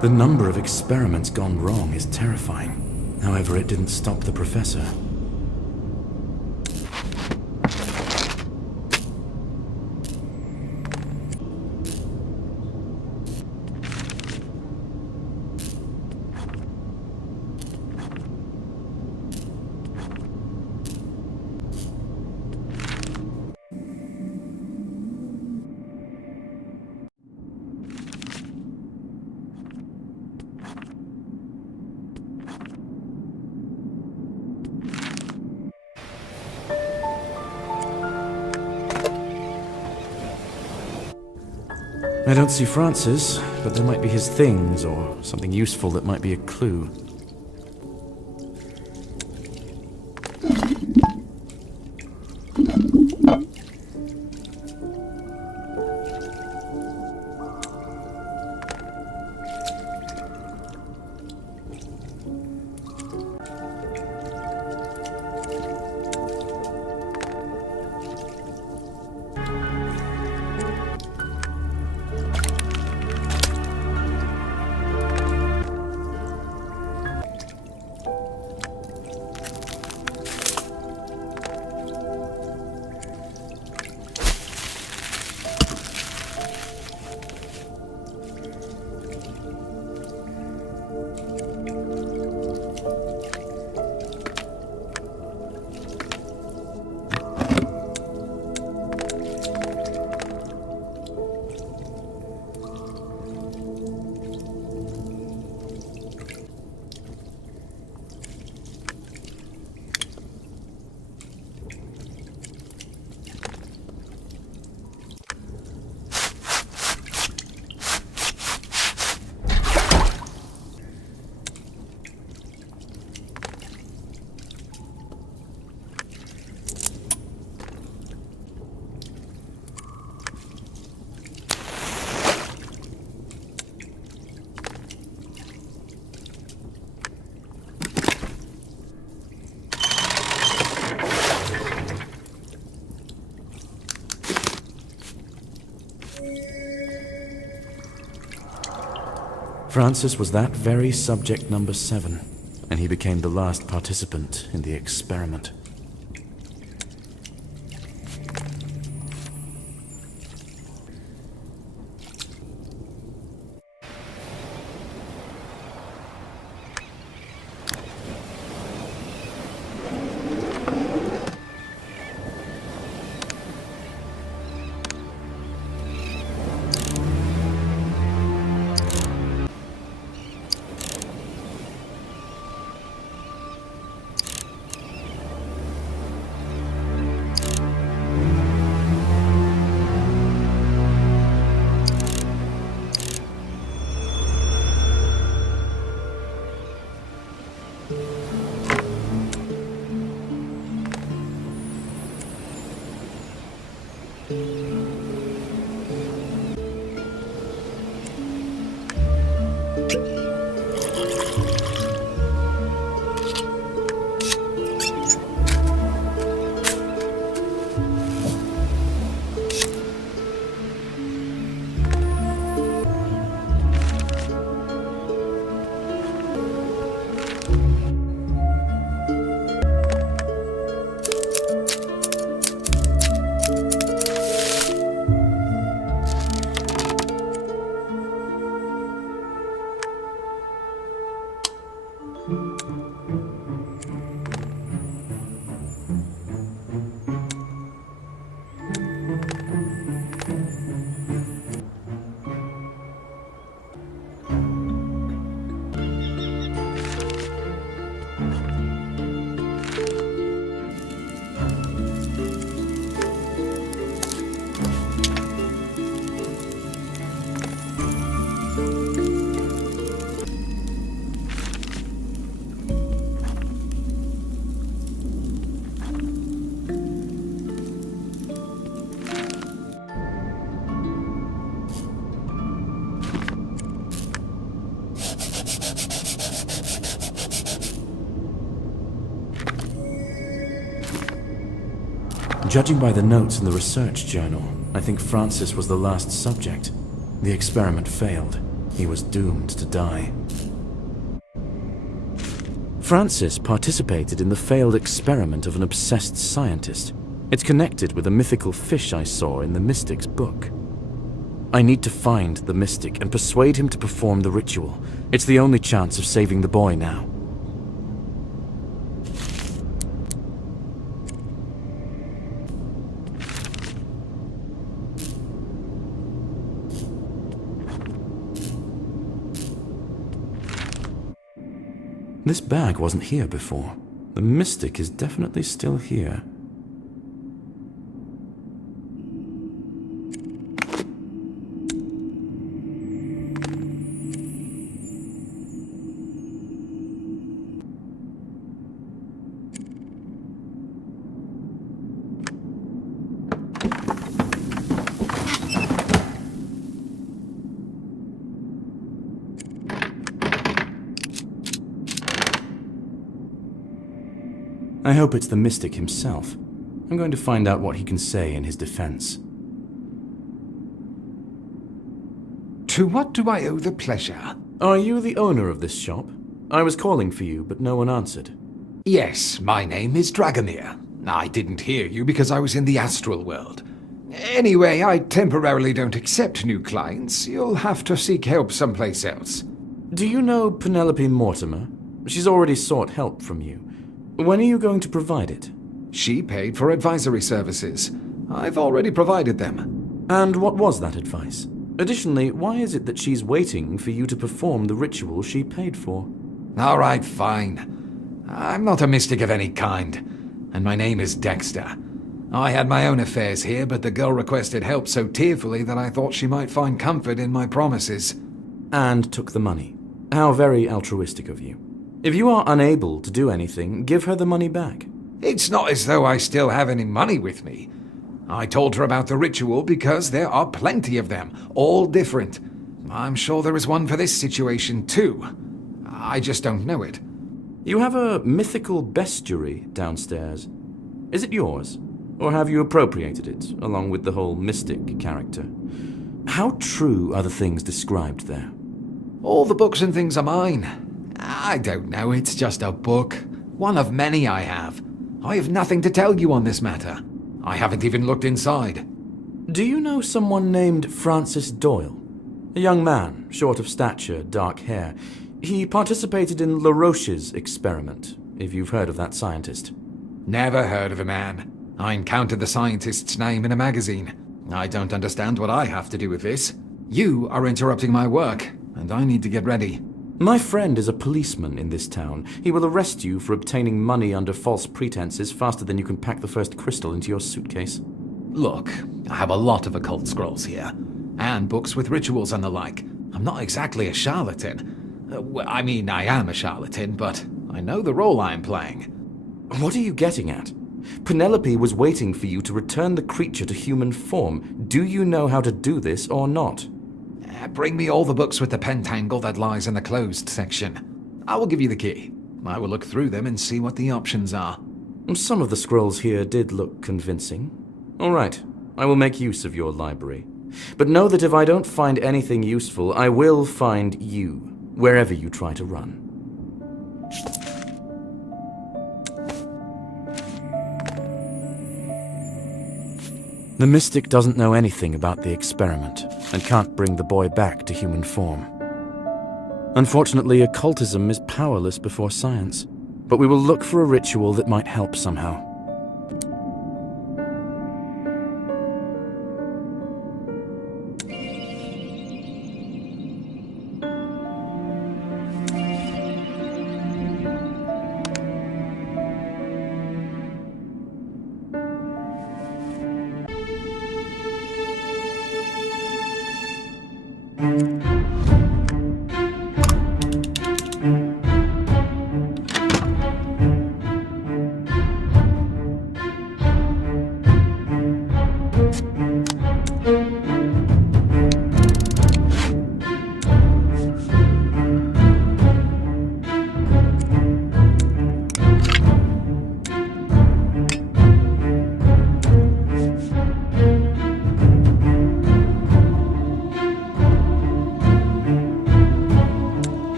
The number of experiments gone wrong is terrifying. However, it didn't stop the professor. I don't see Francis, but there might be his things or something useful that might be a clue. Francis was that very subject number 7, and he became the last participant in the experiment. Judging by the notes in the research journal, I think Francis was the last subject. The experiment failed. He was doomed to die. Francis participated in the failed experiment of an obsessed scientist. It's connected with a mythical fish I saw in the Mystic's book. I need to find the Mystic and persuade him to perform the ritual. It's the only chance of saving the boy now. This bag wasn't here before. The Mystic is definitely still here. I hope it's the Mystic himself. I'm going to find out what he can say in his defense. To what do I owe the pleasure? Are you the owner of this shop? I was calling for you, but no one answered. Yes, my name is Dragomir. I didn't hear you because I was in the astral world. Anyway, I temporarily don't accept new clients. You'll have to seek help someplace else. Do you know Penelope Mortimer? She's already sought help from you. When are you going to provide it? She paid for advisory services. I've already provided them. And what was that advice? Additionally, why is it that she's waiting for you to perform the ritual she paid for? All right, fine. I'm not a mystic of any kind, and my name is Dexter. I had my own affairs here, but the girl requested help so tearfully that I thought she might find comfort in my promises. And took the money. How very altruistic of you. If you are unable to do anything, give her the money back. It's not as though I still have any money with me. I told her about the ritual because there are plenty of them, all different. I'm sure there is one for this situation too. I just don't know it. You have a mythical bestiary downstairs. Is it yours? Or have you appropriated it, along with the whole mystic character? How true are the things described there? All the books and things are mine. I don't know, it's just a book. One of many I have. I have nothing to tell you on this matter. I haven't even looked inside. Do you know someone named Francis Doyle? A young man, short of stature, dark hair. He participated in LaRoche's experiment, if you've heard of that scientist. Never heard of a man. I encountered the scientist's name in a magazine. I don't understand what I have to do with this. You are interrupting my work, and I need to get ready. My friend is a policeman in this town. He will arrest you for obtaining money under false pretenses faster than you can pack the first crystal into your suitcase. Look, I have a lot of occult scrolls here, and books with rituals and the like. I'm not exactly a charlatan. I mean, I am a charlatan, but I know the role I'm playing. What are you getting at? Penelope was waiting for you to return the creature to human form. Do you know how to do this or not? Bring me all the books with the pentangle that lies in the closed section. I will give you the key. I will look through them and see what the options are. Some of the scrolls here did look convincing. All right, I will make use of your library. But know that if I don't find anything useful, I will find you, wherever you try to run. The Mystic doesn't know anything about the experiment, and can't bring the boy back to human form. Unfortunately, occultism is powerless before science, but we will look for a ritual that might help somehow.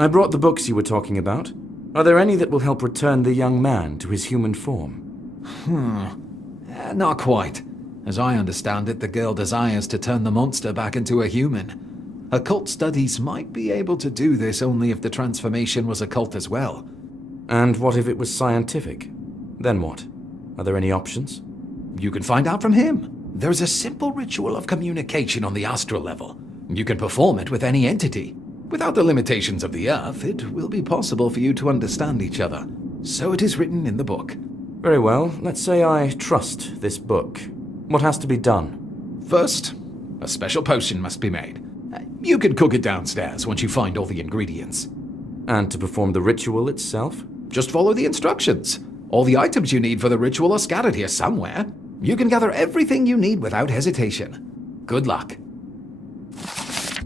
I brought the books you were talking about. Are there any that will help return the young man to his human form? Not quite. As I understand it, the girl desires to turn the monster back into a human. Occult studies might be able to do this only if the transformation was occult as well. And what if it was scientific? Then what? Are there any options? You can find out from him. There's a simple ritual of communication on the astral level. You can perform it with any entity. Without the limitations of the Earth, it will be possible for you to understand each other. So it is written in the book. Very well. Let's say I trust this book. What has to be done? First, a special potion must be made. You can cook it downstairs once you find all the ingredients. And to perform the ritual itself? Just follow the instructions. All the items you need for the ritual are scattered here somewhere. You can gather everything you need without hesitation. Good luck.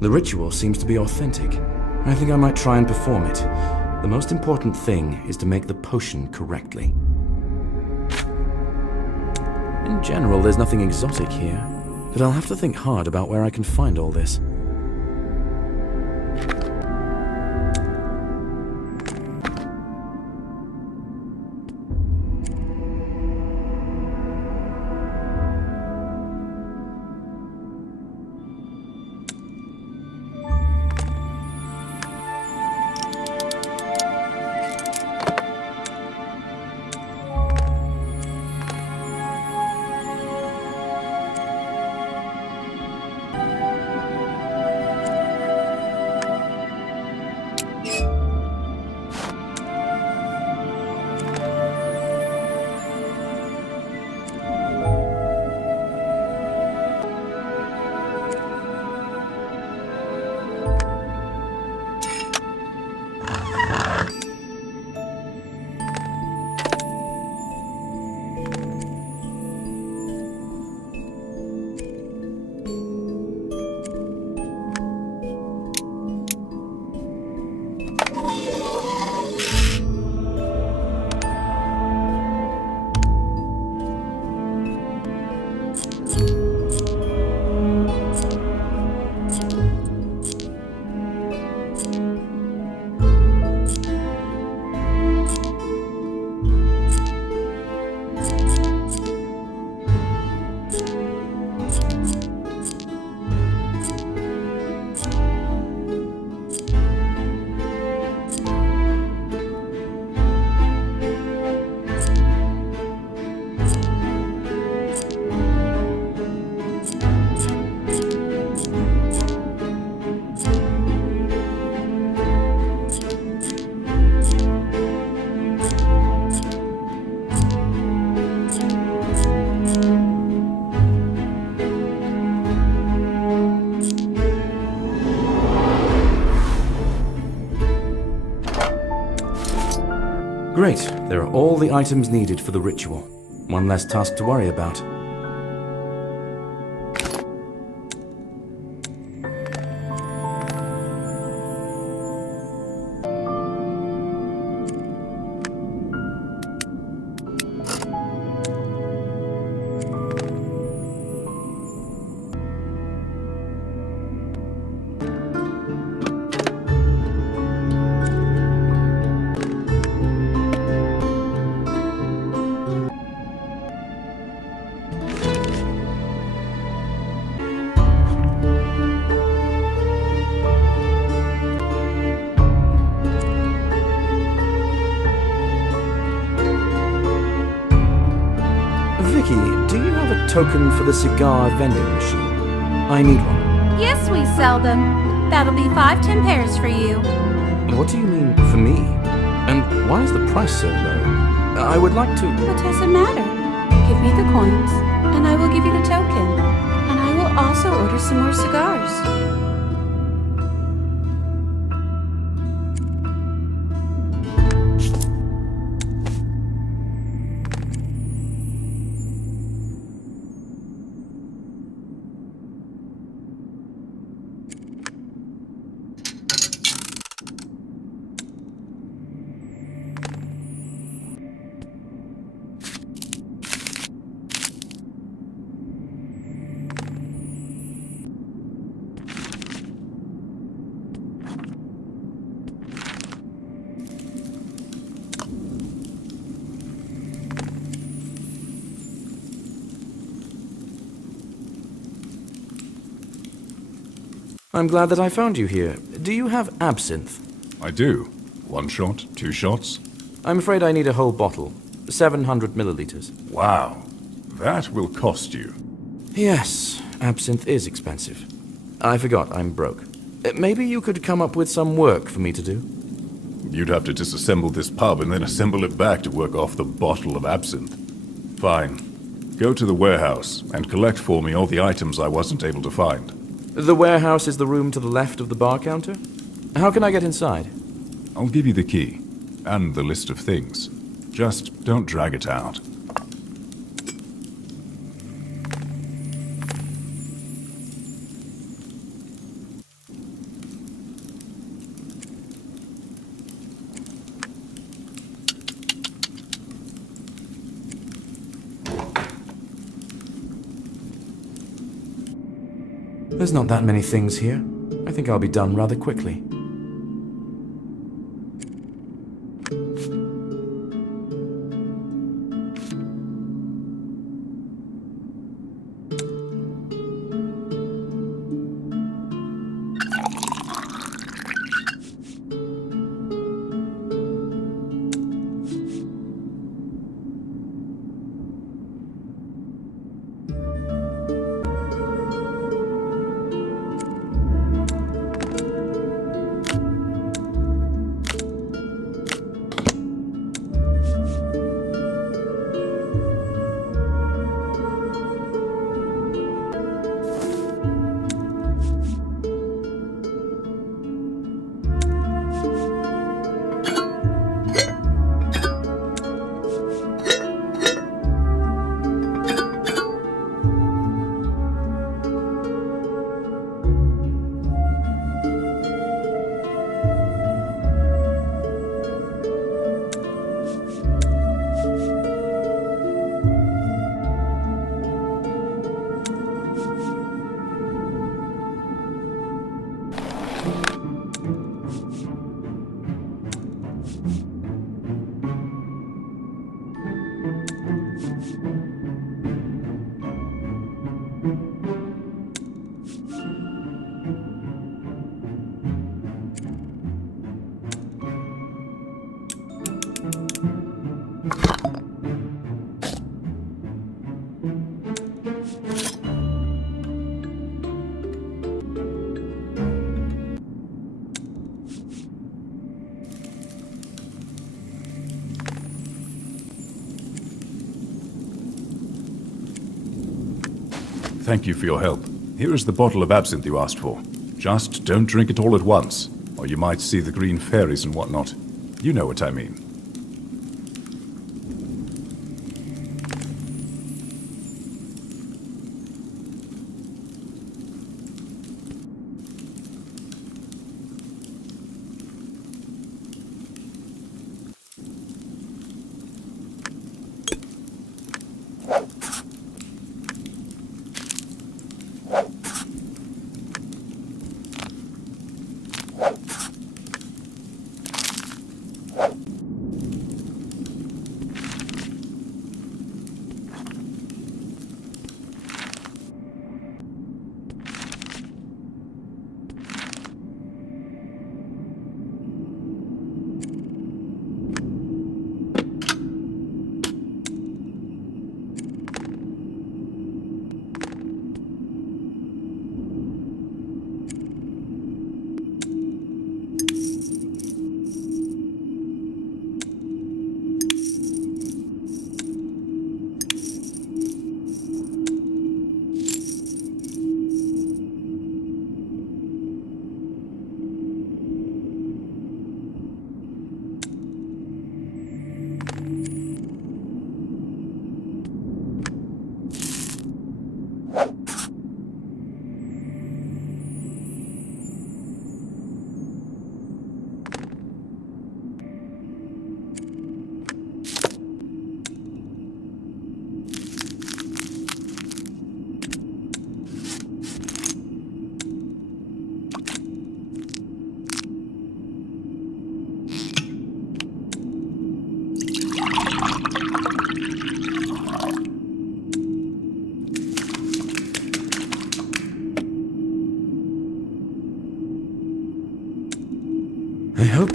The ritual seems to be authentic. I think I might try and perform it. The most important thing is to make the potion correctly. In general, there's nothing exotic here, but I'll have to think hard about where I can find all this. Great, there are all the items needed for the ritual. One less task to worry about. Vicky, do you have a token for the cigar vending machine? I need one. Yes, we sell them. That'll be 5 10 pairs for you. What do you mean, for me? And why is the price so low? I would like to... What does it matter? Give me the coins, and I will give you the token. And I will also order some more cigars. I'm glad that I found you here. Do you have absinthe? I do. 1 shot, 2 shots? I'm afraid I need a whole bottle. 700 milliliters. Wow. That will cost you. Yes, absinthe is expensive. I forgot I'm broke. Maybe you could come up with some work for me to do? You'd have to disassemble this pub and then assemble it back to work off the bottle of absinthe. Fine. Go to the warehouse and collect for me all the items I wasn't able to find. The warehouse is the room to the left of the bar counter? How can I get inside? I'll give you the key and the list of things. Just don't drag it out. There's not that many things here. I think I'll be done rather quickly. Thank you for your help. Here is the bottle of absinthe you asked for. Just don't drink it all at once, or you might see the green fairies and whatnot. You know what I mean.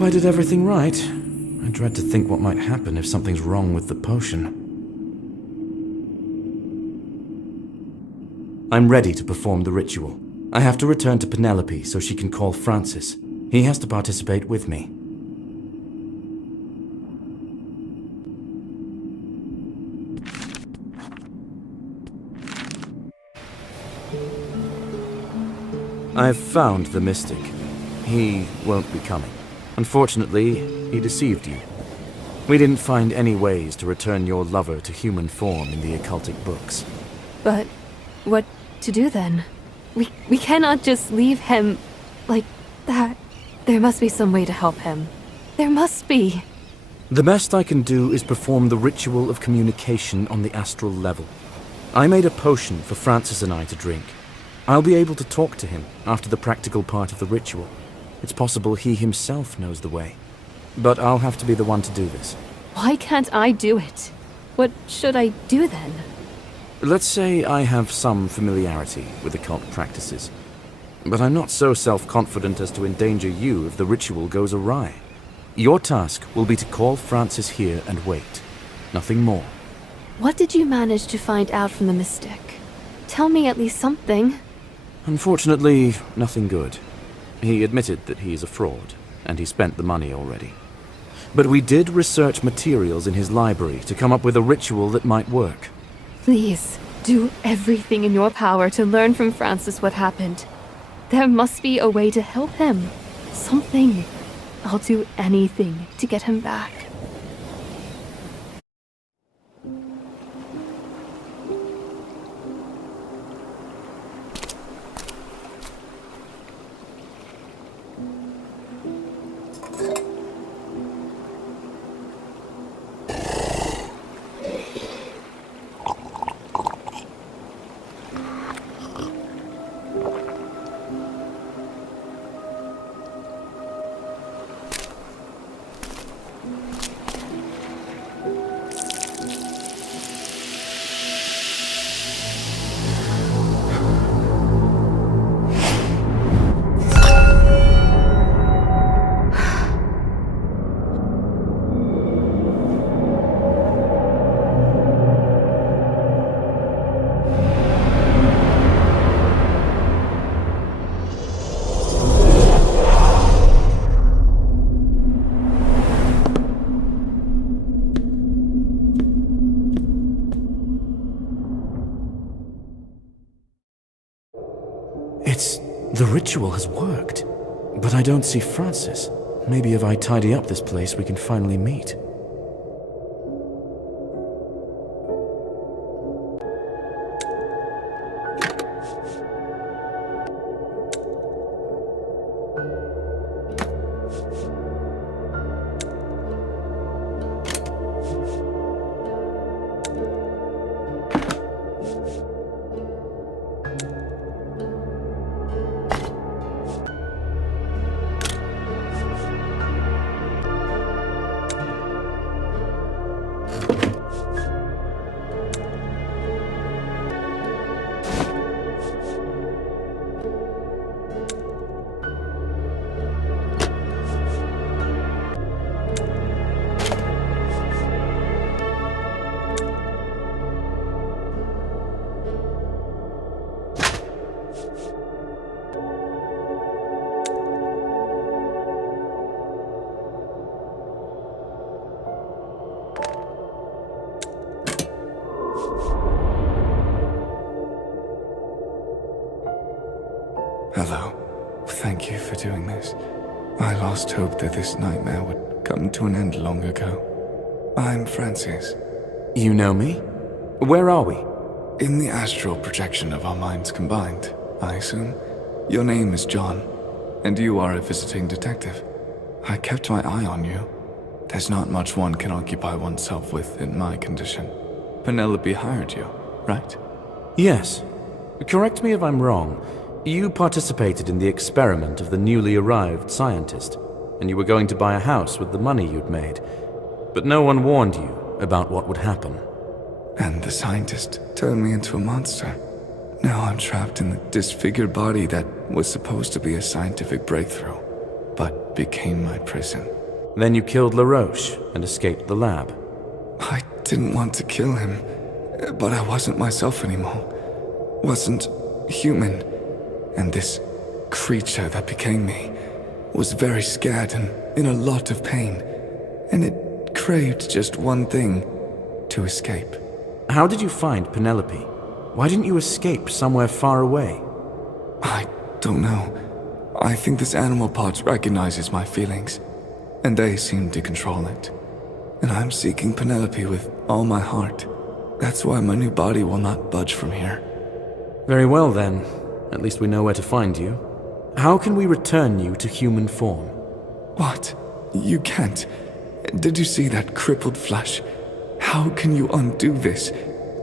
I did everything right. I dread to think what might happen if something's wrong with the potion. I'm ready to perform the ritual. I have to return to Penelope so she can call Francis. He has to participate with me. I've found the mystic. He won't be coming. Unfortunately, he deceived you. We didn't find any ways to return your lover to human form in the occultic books. But what to do then? We cannot just leave him like that. There must be some way to help him. There must be. The best I can do is perform the ritual of communication on the astral level. I made a potion for Francis and I to drink. I'll be able to talk to him after the practical part of the ritual. It's possible he himself knows the way. But I'll have to be the one to do this. Why can't I do it? What should I do then? Let's say I have some familiarity with occult practices. But I'm not so self-confident as to endanger you if the ritual goes awry. Your task will be to call Francis here and wait. Nothing more. What did you manage to find out from the mystic? Tell me at least something. Unfortunately, nothing good. He admitted that he is a fraud, and he spent the money already. But we did research materials in his library to come up with a ritual that might work. Please, do everything in your power to learn from Francis what happened. There must be a way to help him. Something. I'll do anything to get him back. The ritual has worked. But I don't see Francis. Maybe if I tidy up this place, we can finally meet. Hello. Thank you for doing this. I lost hope that this nightmare would come to an end long ago. I'm Francis. You know me? Where are we? In the astral projection of our minds combined, I assume. Your name is John, and you are a visiting detective. I kept my eye on you. There's not much one can occupy oneself with in my condition. Penelope hired you, right? Yes. Correct me if I'm wrong. You participated in the experiment of the newly arrived scientist, and you were going to buy a house with the money you'd made. But no one warned you about what would happen. And the scientist turned me into a monster. Now I'm trapped in the disfigured body that was supposed to be a scientific breakthrough, but became my prison. Then you killed LaRoche and escaped the lab. I didn't want to kill him, but I wasn't myself anymore. Wasn't human. And this creature that became me was very scared and in a lot of pain. And it craved just one thing: to escape. How did you find Penelope? Why didn't you escape somewhere far away? I don't know. I think this animal part recognizes my feelings, and they seem to control it. And I'm seeking Penelope with all my heart. That's why my new body will not budge from here. Very well then. At least we know where to find you. How can we return you to human form? What? You can't. Did you see that crippled flesh? How can you undo this?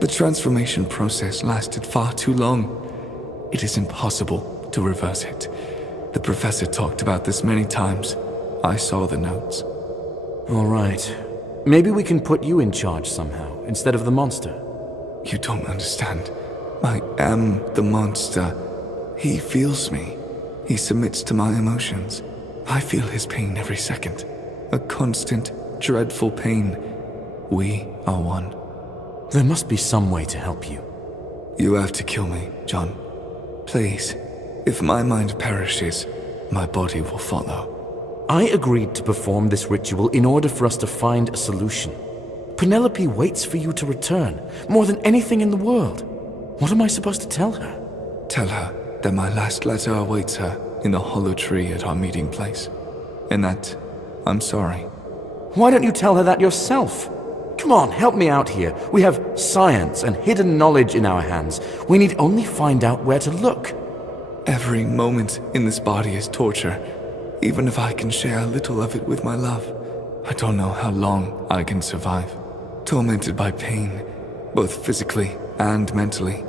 The transformation process lasted far too long. It is impossible to reverse it. The professor talked about this many times. I saw the notes. All right. Maybe we can put you in charge somehow, instead of the monster. You don't understand. I am the monster. He feels me. He submits to my emotions. I feel his pain every second. A constant, dreadful pain. We are one. There must be some way to help you. You have to kill me, John. Please. If my mind perishes, my body will follow. I agreed to perform this ritual in order for us to find a solution. Penelope waits for you to return, more than anything in the world. What am I supposed to tell her? Tell her that my last letter awaits her in the hollow tree at our meeting place. And that I'm sorry. Why don't you tell her that yourself? Come on, help me out here. We have science and hidden knowledge in our hands. We need only find out where to look. Every moment in this body is torture. Even if I can share a little of it with my love, I don't know how long I can survive. Tormented by pain, both physically and mentally.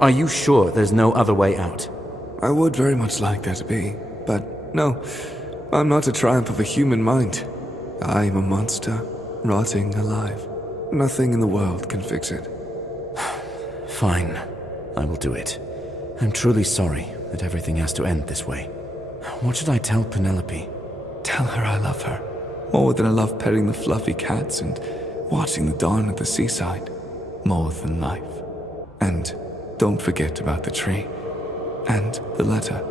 Are you sure there's no other way out? I would very much like there to be, but no. I'm not a triumph of a human mind. I'm a monster, rotting alive. Nothing in the world can fix it. Fine. I will do it. I'm truly sorry that everything has to end this way. What should I tell Penelope? Tell her I love her. More than I love petting the fluffy cats and watching the dawn at the seaside. More than life. And don't forget about the tree. And the letter.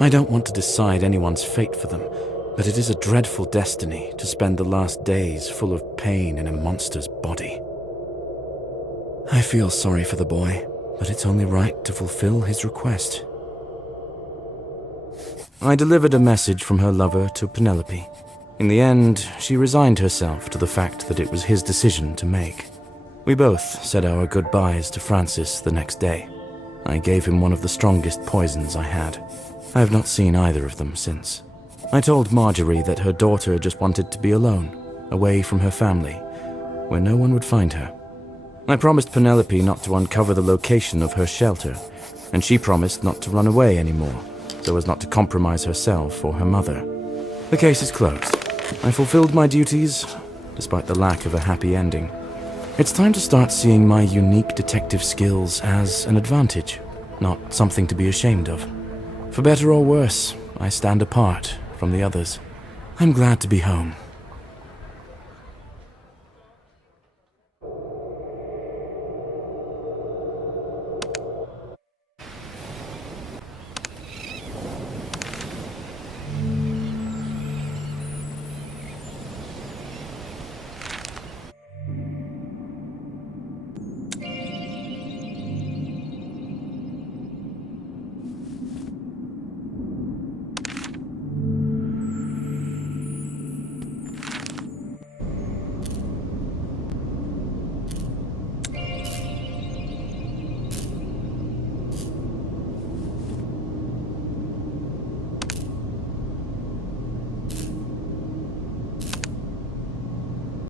I don't want to decide anyone's fate for them, but it is a dreadful destiny to spend the last days full of pain in a monster's body. I feel sorry for the boy, but it's only right to fulfill his request. I delivered a message from her lover to Penelope. In the end, she resigned herself to the fact that it was his decision to make. We both said our goodbyes to Francis the next day. I gave him one of the strongest poisons I had. I have not seen either of them since. I told Marjorie that her daughter just wanted to be alone, away from her family, where no one would find her. I promised Penelope not to uncover the location of her shelter, and she promised not to run away anymore, so as not to compromise herself or her mother. The case is closed. I fulfilled my duties, despite the lack of a happy ending. It's time to start seeing my unique detective skills as an advantage, not something to be ashamed of. For better or worse, I stand apart from the others. I'm glad to be home.